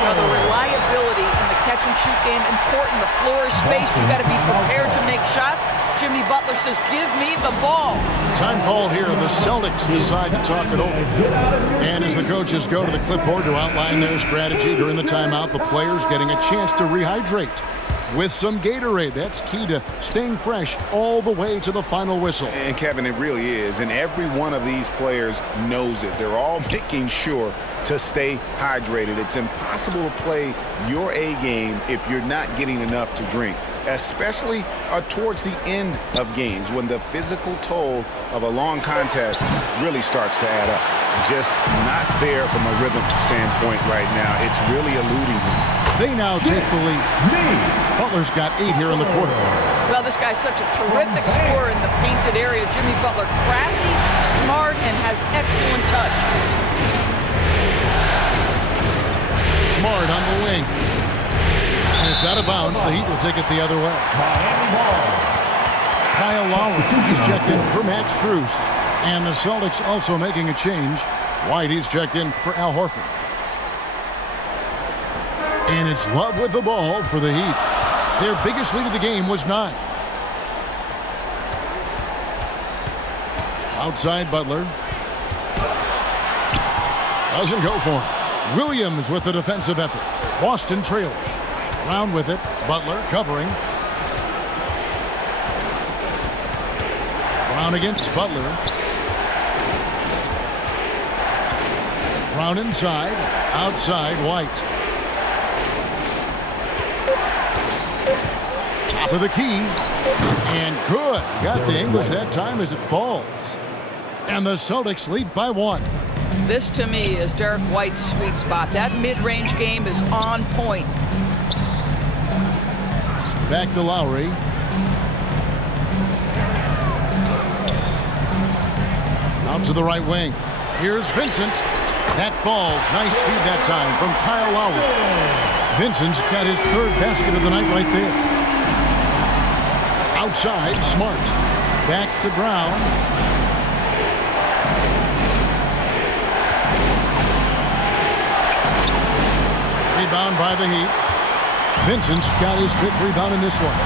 Well, the reliability in the catch-and-shoot game, important. The floor is spaced. You've got to be prepared to make shots. Jimmy Butler says, give me the ball. Time called here. The Celtics decide to talk it over. And as the coaches go to the clipboard to outline their strategy during the timeout, the players getting a chance to rehydrate with some Gatorade. That's key to staying fresh all the way to the final whistle. And Kevin, it really is. And every one of these players knows it. They're all making sure to stay hydrated. It's impossible to play your A game if you're not getting enough to drink, especially towards the end of games when the physical toll of a long contest really starts to add up. Just not there from a rhythm standpoint right now. It's really eluding him. They now take the lead. Butler's got 8 here in the quarter. Well, this guy's such a terrific scorer in the painted area. Jimmy Butler, crafty, smart, and has excellent touch. Smart on the wing. And it's out of bounds. The Heat will take it the other way. Kyle Lowry is checked in for Max Strus. And the Celtics also making a change. White, he's checked in for Al Horford. And it's Love with the ball for the Heat. Their biggest lead of the game was 9. Outside Butler. Doesn't go for him. Williams with the defensive effort. Boston trailing. Brown with it. Butler covering. Brown against Butler. Brown inside. Outside White. Top of the key. And good. Got the English that time as it falls. And the Celtics lead by 1. This, to me, is Derek White's sweet spot. That mid-range game is on point. Back to Lowry. Out to the right wing. Here's Vincent. That falls. Nice feed that time from Kyle Lowry. Vincent's got his 3rd basket of the night right there. Outside, Smart. Back to Brown. Rebound by the Heat. Vincent's got his 5th rebound in this one.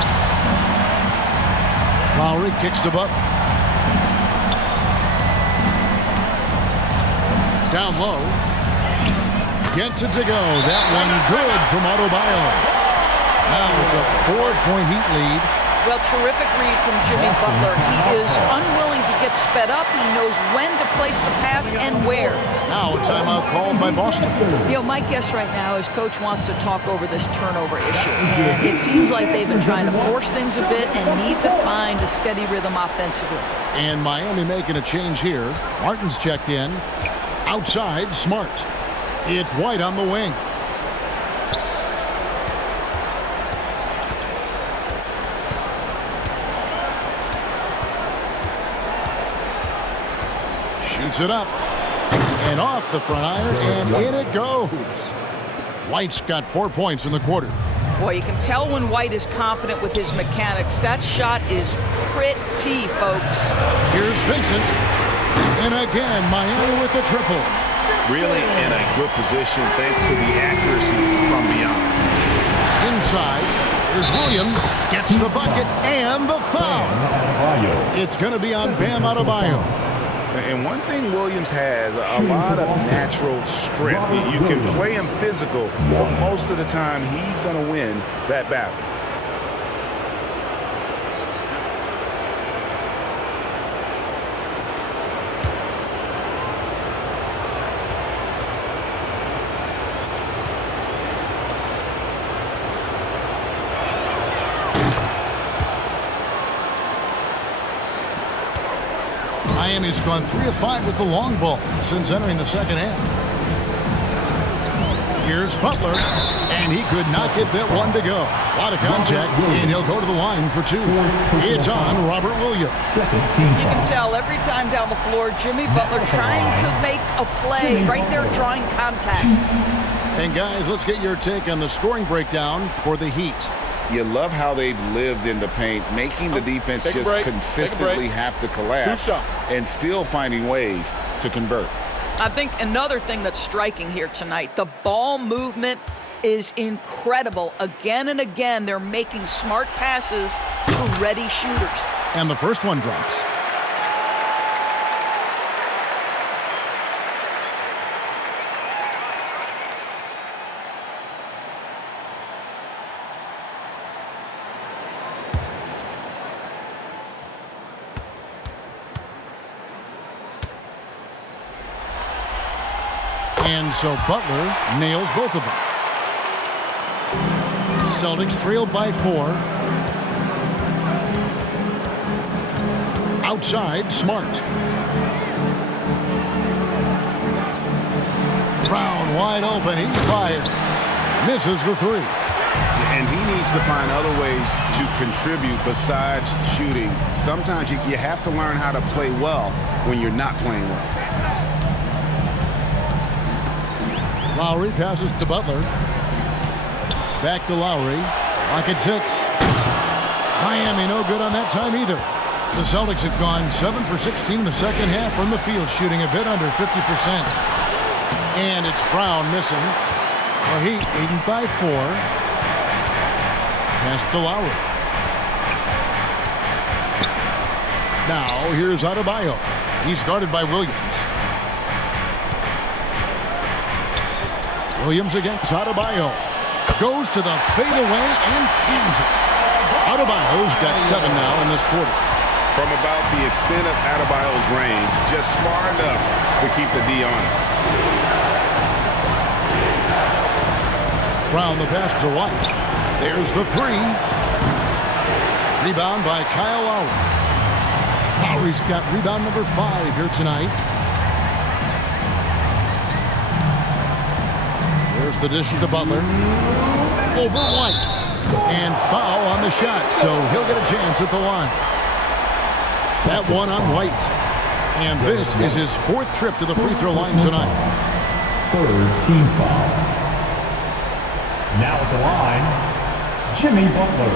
Lowry kicks to Butler. Down low. Gets it to go. That one good from Adebayo. Now it's a 4-point Heat lead. Well, terrific read from Jimmy Butler. He is unwilling to get sped up. He knows when to place the pass and where. Now a timeout called by Boston. You know, my guess right now is Coach wants to talk over this turnover issue. And it seems like they've been trying to force things a bit and need to find a steady rhythm offensively. And Miami making a change here. Martin's checked in. Outside, Smart. It's White on the wing. Shoots it up. And off the front iron, and in it goes. White's got 4 points in the quarter. Boy, you can tell when White is confident with his mechanics. That shot is pretty, folks. Here's Vincent. And again, Miami with the triple. Really in a good position thanks to the accuracy from beyond. Inside, here's Williams. Gets the bucket and the foul. It's going to be on Bam Adebayo. And one thing Williams has, a lot of natural strength. You can play him physical, but most of the time he's going to win that battle. Miami's gone 3 of 5 with the long ball since entering the second half. Here's Butler, and he could not get that one to go. A lot of contact, and he'll go to the line for 2. It's on Robert Williams. You can tell every time down the floor, Jimmy Butler trying to make a play right there, drawing contact. And guys, let's get your take on the scoring breakdown for the Heat. You love how they've lived in the paint, making the defense just consistently have to collapse and still finding ways to convert. I think another thing that's striking here tonight, the ball movement is incredible. Again and again, they're making smart passes to ready shooters. And the first one drops. And so Butler nails both of them. Celtics trailed by 4. Outside, Smart. Brown wide open. He fires. Misses the 3. And he needs to find other ways to contribute besides shooting. Sometimes you have to learn how to play well when you're not playing well. Lowry passes to Butler. Back to Lowry. Lock at 6. Miami no good on that time either. The Celtics have gone 7 for 16 in the second half from the field, shooting a bit under 50%. And it's Brown missing. The Heat leading by 4. Pass to Lowry. Now here's Adebayo. He's guarded by Williams. Williams against Adebayo. Goes to the fadeaway and cans it. Adebayo's got 7 now in this quarter. From about the extent of Adebayo's range, just far enough to keep the D honest. Brown the pass to White. There's the 3. Rebound by Kyle Lowry. Lowry's got rebound number 5 here tonight. There's the dish to Butler. Over White. And foul on the shot, so he'll get a chance at the line. That one on White. And this is his 4th trip to the free throw line tonight. 3rd team foul. Now at the line, Jimmy Butler.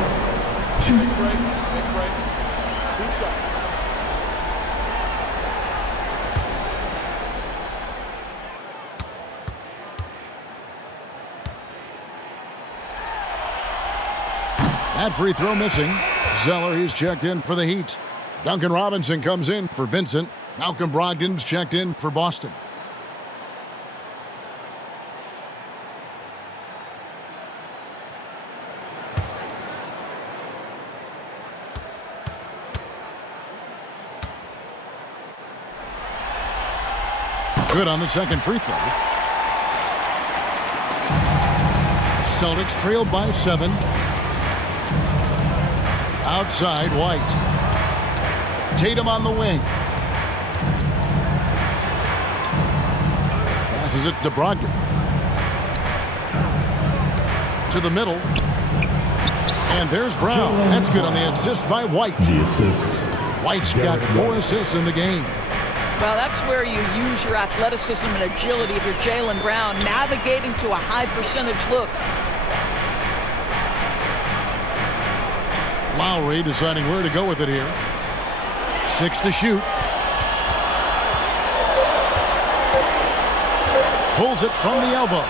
2. That free throw missing. Zeller, he's checked in for the Heat. Duncan Robinson comes in for Vincent. Malcolm Brogdon's checked in for Boston. Good on the second free throw. Celtics trailed by 7. Outside, White. Tatum on the wing. Passes it to Brogdon. To the middle. And there's Brown. That's good on the assist by White. The assist. White's got 4 assists in the game. Well, that's where you use your athleticism and agility if you're Jaylen Brown, navigating to a high percentage look. Lowry deciding where to go with it here. 6 to shoot. Pulls it from the elbow.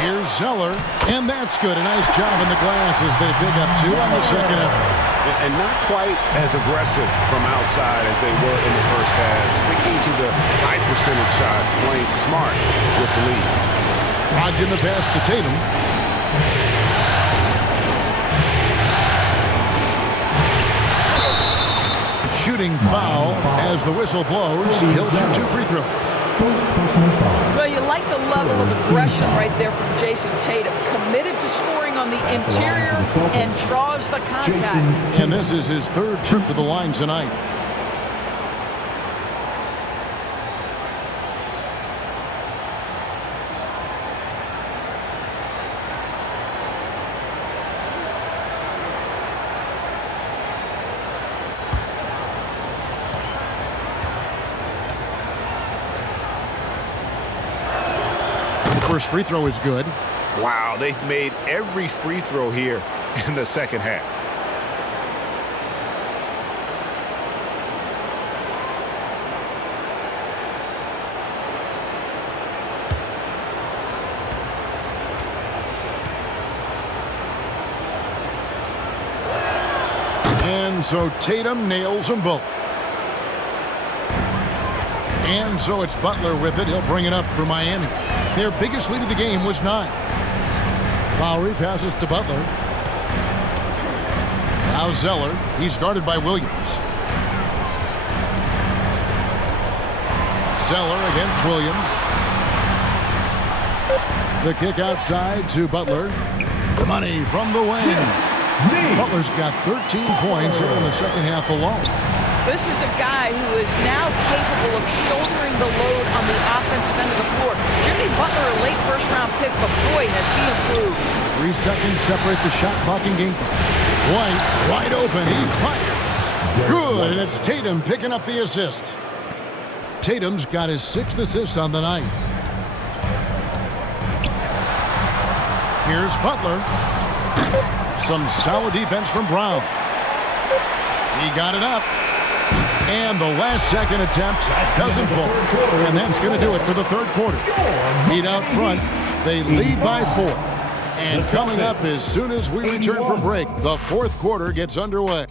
Here's Zeller, and that's good. A nice job in the glass as they pick up 2 on the second effort. And not quite as aggressive from outside as they were in the first half. Sticking to the high percentage shots, playing smart with the lead. Brogdon the pass to Tatum. Shooting foul as the whistle blows. He'll shoot 2 free throws. Well, you like the level of aggression right there from Jayson Tatum. Committed to scoring on the interior and draws the contact. And this is his 3rd trip to the line tonight. First free throw is good. Wow, they've made every free throw here in the second half. And so Tatum nails them both. And so it's Butler with it. He'll bring it up for Miami. Their biggest lead of the game was 9. Lowry passes to Butler. Now Zeller. He's guarded by Williams. Zeller against Williams. The kick outside to Butler. Money from the wing. Butler's got 13 points here in the second half alone. This is a guy who is now capable of shouldering the load on the offensive end of the floor. Jimmy Butler, a late first-round pick, but boy, has he improved. 3 seconds separate the shot clock and game clock. White, wide open, he fires. Good, and it's Tatum picking up the assist. Tatum's got his 6th assist on the night. Here's Butler. Some solid defense from Brown. He got it up. And the last second attempt doesn't fall. And that's going to do it for the 3rd quarter. Heat out front. They lead by 4. And coming up as soon as we return from break, the 4th quarter gets underway.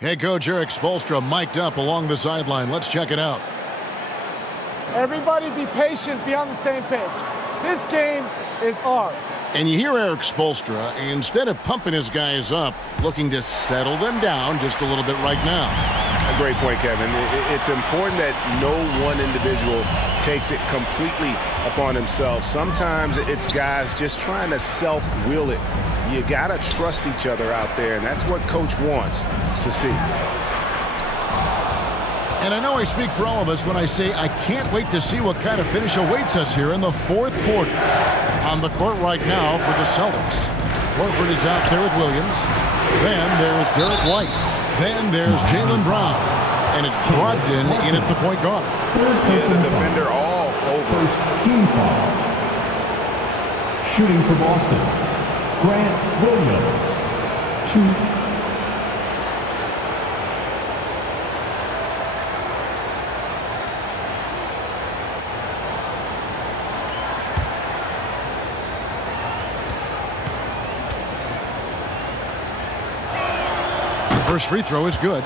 Head coach Eric Spoelstra mic'd up along the sideline. Let's check it out. Everybody be patient, be on the same page. This game is ours. And you hear Eric Spoelstra, instead of pumping his guys up, looking to settle them down just a little bit right now. A great point, Kevin. It's important that no one individual takes it completely upon himself. Sometimes it's guys just trying to self-will it. You got to trust each other out there, and that's what Coach wants to see. And I know I speak for all of us when I say I can't wait to see what kind of finish awaits us here in the 4th quarter. On the court right now for the Celtics. Horford is out there with Williams. Then there's Derek White. Then there's Jaylen Brown. And it's Brogdon in at the point guard. Yeah, the defender all over. First team foul. Shooting for Boston. Grant Williams. 2. First free throw is good.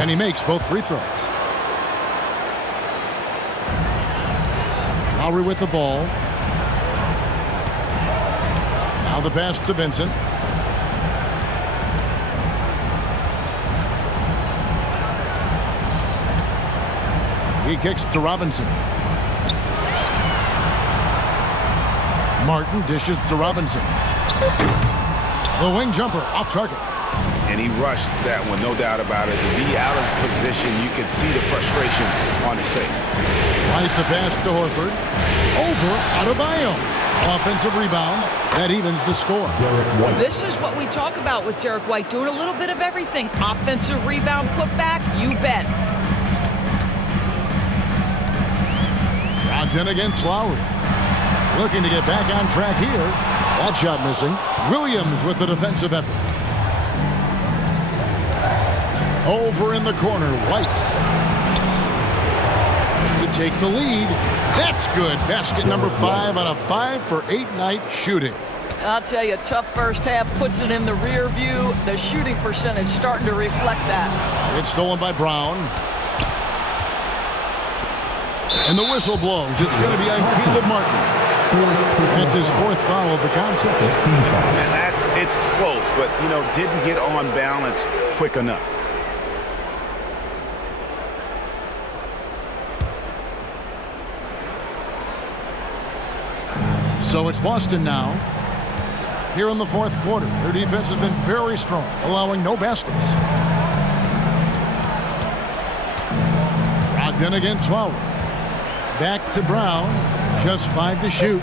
And he makes both free throws. Lowry with the ball. Now the pass to Vincent. He kicks to Robinson. Martin dishes to Robinson. The wing jumper off target. And he rushed that one, no doubt about it. To be out of position, you could see the frustration on his face. Right the pass to Horford. Over Adebayo. Offensive rebound. That evens the score. This is what we talk about with Derek White, doing a little bit of everything. Offensive rebound, putback, you bet. Brogdon against Lowry. Looking to get back on track here. That shot missing. Williams with the defensive effort. Over in the corner, White. To take the lead. That's good. Basket number 5 out of 5 for 8-night shooting. I'll tell you, tough first half puts it in the rear view. The shooting percentage starting to reflect that. It's stolen by Brown. And the whistle blows. It's going to be on Caleb Martin. That's his 4th foul of the contest. And it's close, but, didn't get on balance quick enough. So it's Boston now. Here in the 4th quarter, their defense has been very strong, allowing no baskets. Brogdon against Lowry. Back to Brown. Just 5 to shoot.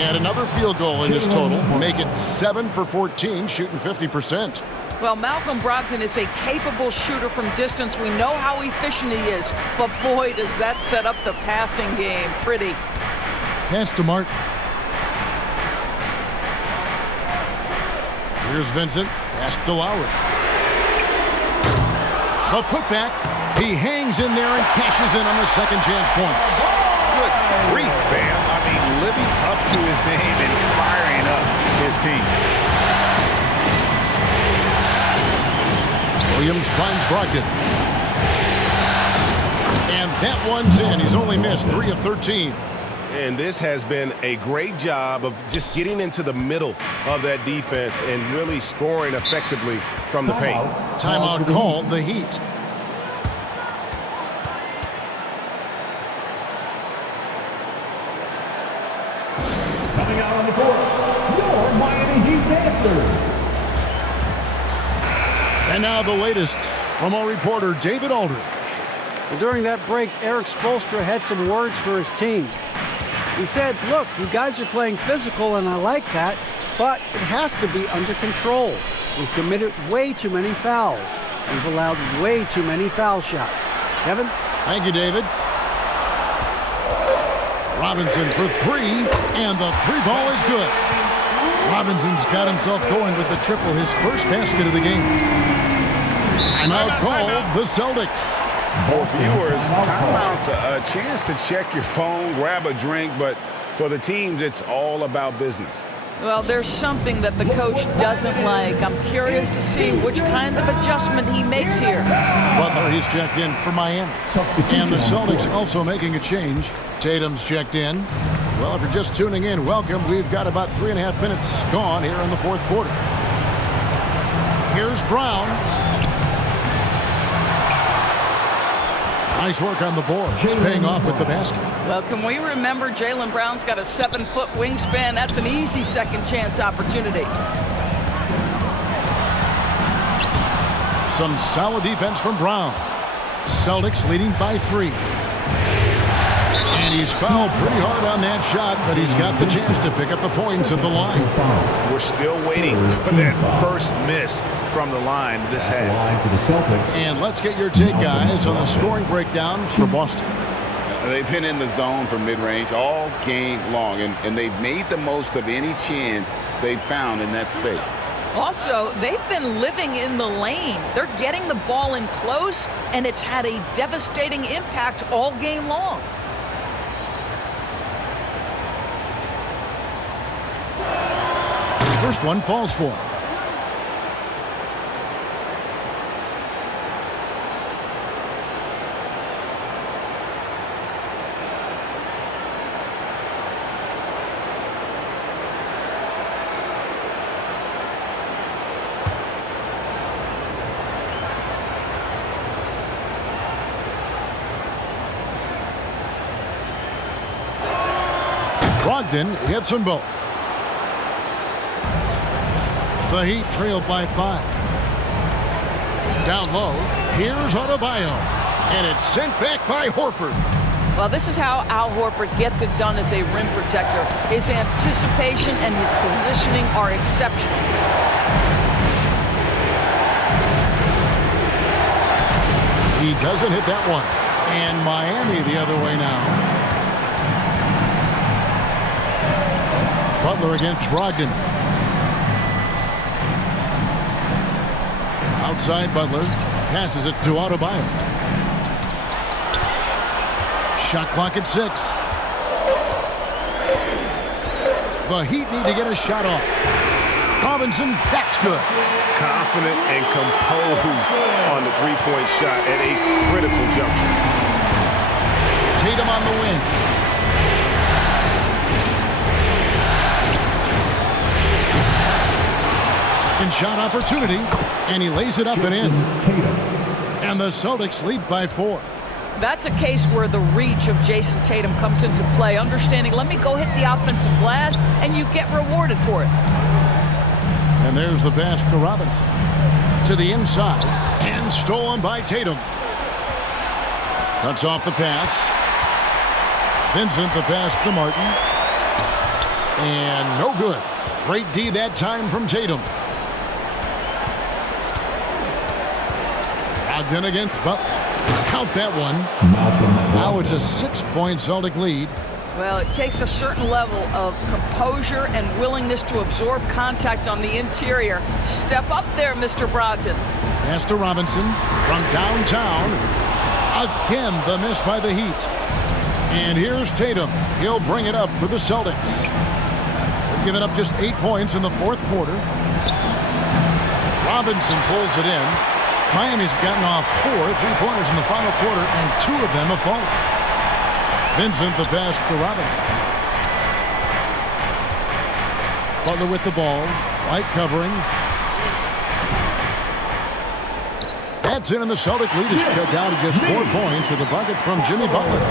And another field goal in this total. Make it 7 for 14, shooting 50%. Well, Malcolm Brogdon is a capable shooter from distance. We know how efficient he is. But boy, does that set up the passing game pretty. Pass to Martin. Here's Vincent. Pass to Lowry. The putback. He hangs in there and cashes in on the second chance points. Good grief, Bam. I mean, living up to his name and firing up his team. Williams finds Brogdon. And that one's in. He's only missed 3 of 13. And this has been a great job of just getting into the middle of that defense and really scoring effectively from the paint. Timeout called, the Heat. Coming out on the court, your Miami Heat Dancers. And now the latest from our reporter, David Aldridge. Well, during that break, Eric Spoelstra had some words for his team. He said, look, you guys are playing physical, and I like that, but it has to be under control. We've committed way too many fouls. We've allowed way too many foul shots. Kevin? Thank you, David. Robinson for 3, and the 3 ball is good. Robinson's got himself going with the triple, his first basket of the game. Timeout called, the Celtics. For viewers, timeout's a chance to check your phone, grab a drink, but for the teams, it's all about business. Well, there's something that the coach doesn't like. I'm curious to see which kind of adjustment he makes here. Butler, he's checked in for Miami. And the Celtics also making a change. Tatum's checked in. Well, if you're just tuning in, welcome. We've got about 3.5 minutes gone here in the 4th quarter. Here's Brown. Nice work on the board. He's paying off with the basket. Well, can we remember Jaylen Brown's got a 7-foot wingspan? That's an easy second chance opportunity. Some solid defense from Brown. Celtics leading by 3. And he's fouled pretty hard on that shot, but he's got the chance to pick up the points at the line. We're still waiting for that first miss from the line this half. And let's get your take, guys, on the scoring breakdown for Boston. They've been in the zone for mid-range all game long, and they've made the most of any chance they've found in that space. Also, they've been living in the lane. They're getting the ball in close, and it's had a devastating impact all game long. First one falls for him. Brogdon hits them both. The Heat trailed by 5. Down low, here's Adebayo. And it's sent back by Horford. Well, this is how Al Horford gets it done as a rim protector. His anticipation and his positioning are exceptional. He doesn't hit that one. And Miami the other way now. Butler against Brogdon. Outside Butler. Passes it to Adebayo. Shot clock at 6. The Heat need to get a shot off. Robinson, that's good. Confident and composed on the three-point shot at a critical juncture. Tatum on the wing. Second shot opportunity, and he lays it up and in. And the Celtics lead by 4. That's a case where the reach of Jayson Tatum comes into play. Understanding, let me go hit the offensive glass, and you get rewarded for it. And there's the pass to Robinson. To the inside, and stolen by Tatum. Cuts off the pass. Vincent the pass to Martin. And no good. Great D that time from Tatum. Brogdon against Butler. Count that one. Now it's a 6-point Celtic lead. Well, it takes a certain level of composure and willingness to absorb contact on the interior. Step up there, Mr. Brogdon. Pass to Robinson from downtown. Again, the miss by the Heat. And here's Tatum. He'll bring it up for the Celtics. They've given up just 8 points in the fourth quarter. Robinson pulls it in. Miami's gotten off 4 3-pointers in the final quarter, and 2 of them have fallen. Vincent the pass to Robinson. Butler with the ball. White covering. That's in, and the Celtic lead is cut down to just 4 points with a bucket from Jimmy Butler.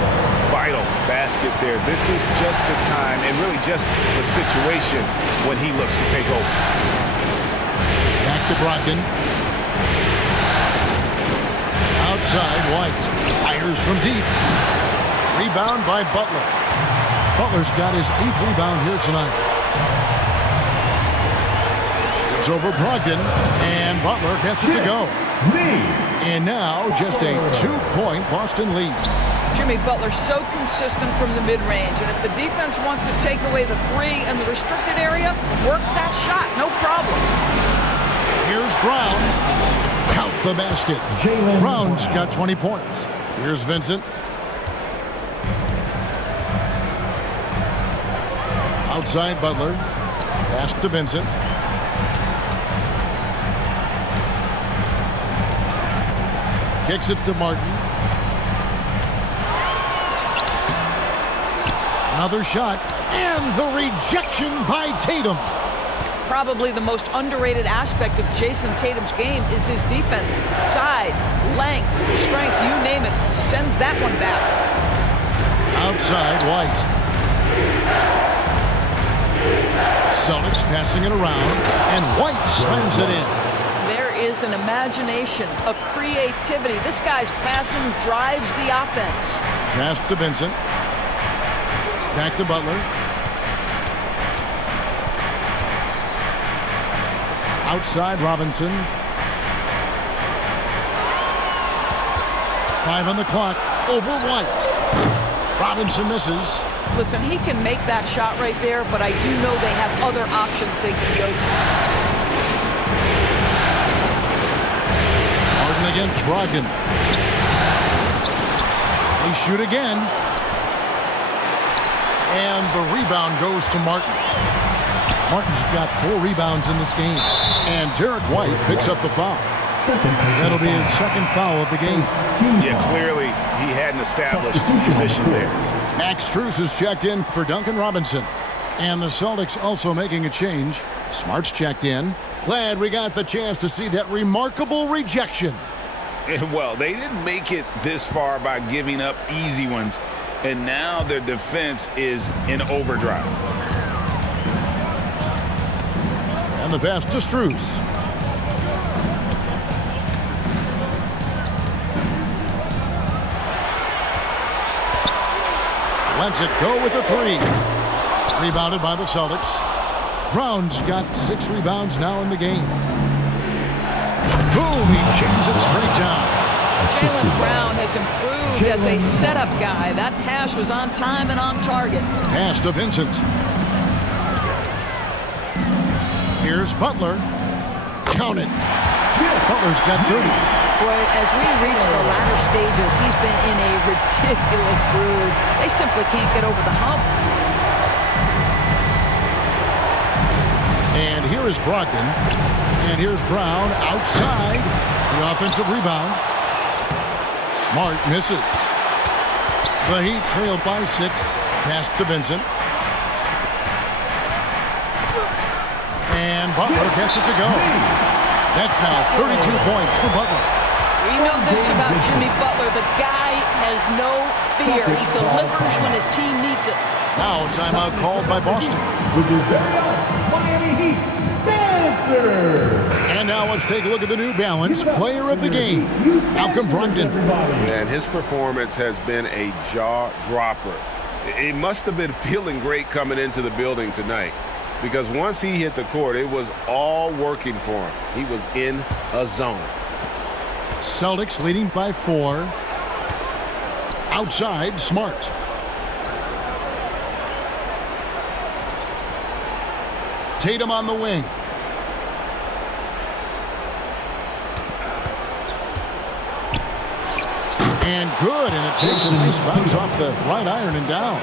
Vital basket there. This is just the time and really just the situation when he looks to take over. Back to Brogdon. Outside, White fires from deep. Rebound by Butler. Butler's got his 8th rebound here tonight. It's over Brogdon, and Butler gets it to go. And now just a 2-point Boston lead. Jimmy Butler's so consistent from the mid-range, and if the defense wants to take away the 3 in the restricted area, work that shot, no problem. Here's Brown. Count the basket. Brown's got 20 points. Here's Vincent. Outside Butler. Pass to Vincent. Kicks it to Martin. Another shot. And the rejection by Tatum. Probably the most underrated aspect of Jayson Tatum's game is his defense. Size, length, strength, you name it, sends that one back. Outside, White. Celtics passing it around, and White slams it in. There is an imagination, a creativity. This guy's passing drives the offense. Pass to Vincent. Back to Butler. Outside Robinson. 5 on the clock. Over White. Robinson misses. Listen, he can make that shot right there, but I do know they have other options they can go to. Harden against Brogdon. They shoot again. And the rebound goes to Martin. Martin's got 4 rebounds in this game. And Derek White picks up the foul. That'll be his second foul of the game. Yeah, clearly he hadn't established position there. Max Strus has checked in for Duncan Robinson. And the Celtics also making a change. Smart's checked in. Glad we got the chance to see that remarkable rejection. Well, they didn't make it this far by giving up easy ones. And now their defense is in overdrive. And the pass to Strus. Lets it go with a 3. Rebounded by the Celtics. Brown's got 6 rebounds now in the game. Boom, he jams it straight down. Jaylen Brown has improved as a setup guy. That pass was on time and on target. Pass to Vincent. Here's Butler. Count it. Butler's got 30. Boy, as we reach the latter stages, he's been in a ridiculous groove. They simply can't get over the hump. And here is Brogdon. And here's Brown outside. The offensive rebound. Smart misses. The Heat trailed by 6. Pass to Vincent. And Butler gets it to go. That's now 32 points for Butler. We know this about Jimmy Butler. The guy has no fear. He delivers when his team needs it. Now timeout called by Boston. With your very own Miami Heat dancer. And now let's take a look at the New Balance player of the game, Malcolm Brogdon. And his performance has been a jaw dropper. He must have been feeling great coming into the building tonight, because once he hit the court, it was all working for him. He was in a zone. Celtics leading by 4. Outside, Smart. Tatum on the wing. And good, and it takes a nice bounce off the right iron and down.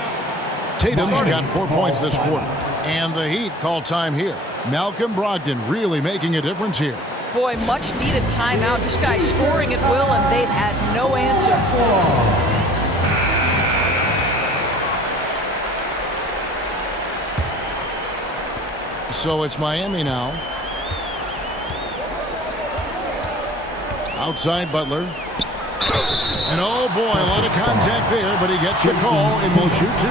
Tatum's got 4 points this quarter. And the Heat call time here. Malcolm Brogdon really making a difference here. Boy, much needed timeout. This guy's scoring at will, and they've had no answer. So it's Miami now. Outside Butler. And oh boy, a lot of contact there, but he gets the call and will shoot 2.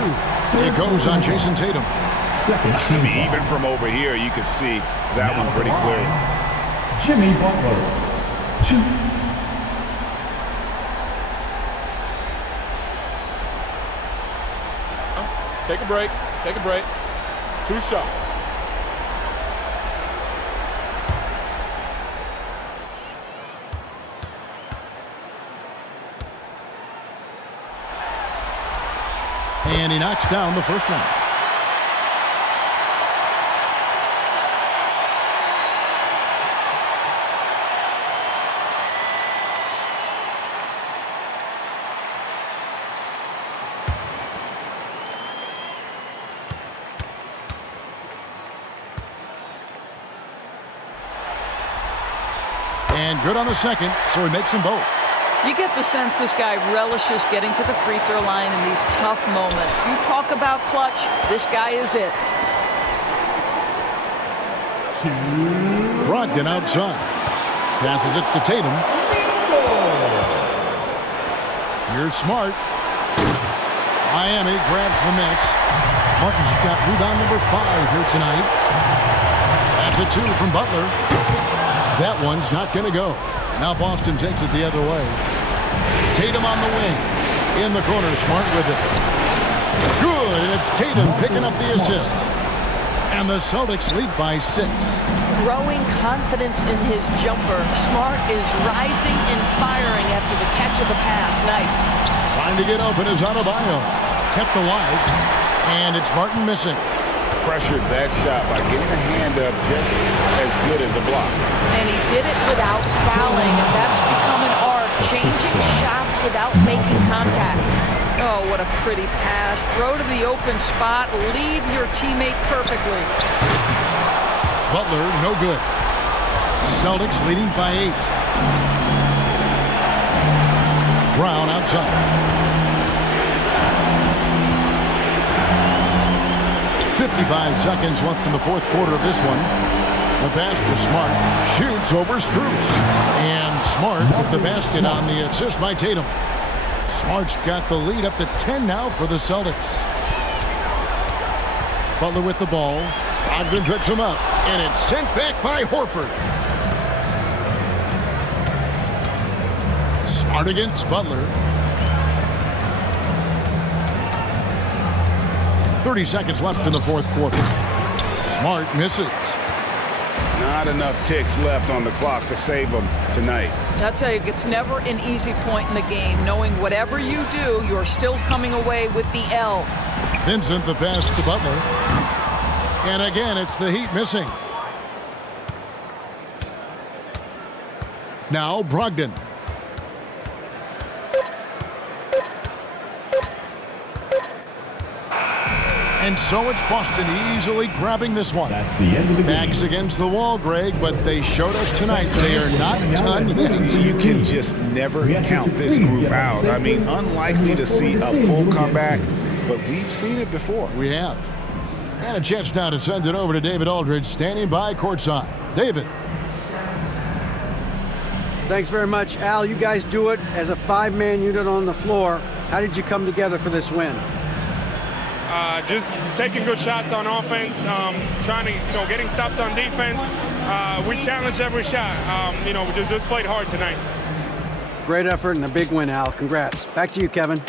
It goes on Jayson Tatum. I mean, even from over here, you can see that one pretty clearly. Jimmy Butler. 2. Take a break. Take a break. 2 shots. And he knocks down the first one. And good on the second, so he makes them both. You get the sense this guy relishes getting to the free throw line in these tough moments. You talk about clutch, this guy is it. 2. Brogdon outside. Passes it to Tatum. Here's Smart. Miami grabs the miss. Martin's got rebound number 5 here tonight. That's a 2 from Butler. That one's not going to go. Now Boston takes it the other way. Tatum on the wing. In the corner, Smart with it. Good, and it's Tatum picking up the assist. And the Celtics lead by 6. Growing confidence in his jumper. Smart is rising and firing after the catch of the pass. Nice. Trying to get open is Adebayo. kept alive, and it's Martin missing. Pressured that shot by getting a hand up just as good as a block. And he did it without fouling, and that's become an art, changing shots without making contact. Oh, what a pretty pass. Throw to the open spot, lead your teammate perfectly. Butler, no good. Celtics leading by 8. Brown outside. 55 seconds left in the fourth quarter of this one. The pass to Smart. Shoots over Strus. And Smart with the basket on the assist by Tatum. Smart's got the lead up to 10 now for the Celtics. Butler with the ball. Ogden picks him up. And it's sent back by Horford. Smart against Butler. 30 seconds left in the fourth quarter. Smart misses. Not enough ticks left on the clock to save them tonight. I'll tell you, it's never an easy point in the game, knowing whatever you do, you're still coming away with the L. Vincent, the pass to Butler. And again, it's the Heat missing. Now Brogdon. And so it's Boston easily grabbing this one. That's the end of the game. Backs against the wall, Greg, but they showed us tonight they are not done yet. You can just never count this group out. I mean, unlikely to see a full comeback, but we've seen it before. We have. And a chance now to send it over to David Aldridge, standing by courtside. David. Thanks very much, Al. You guys do it as a 5-man unit on the floor. How did you come together for this win? Just taking good shots on offense, trying to, getting stops on defense. We challenged every shot. We just played hard tonight. Great effort and a big win, Al. Congrats. Back to you, Kevin.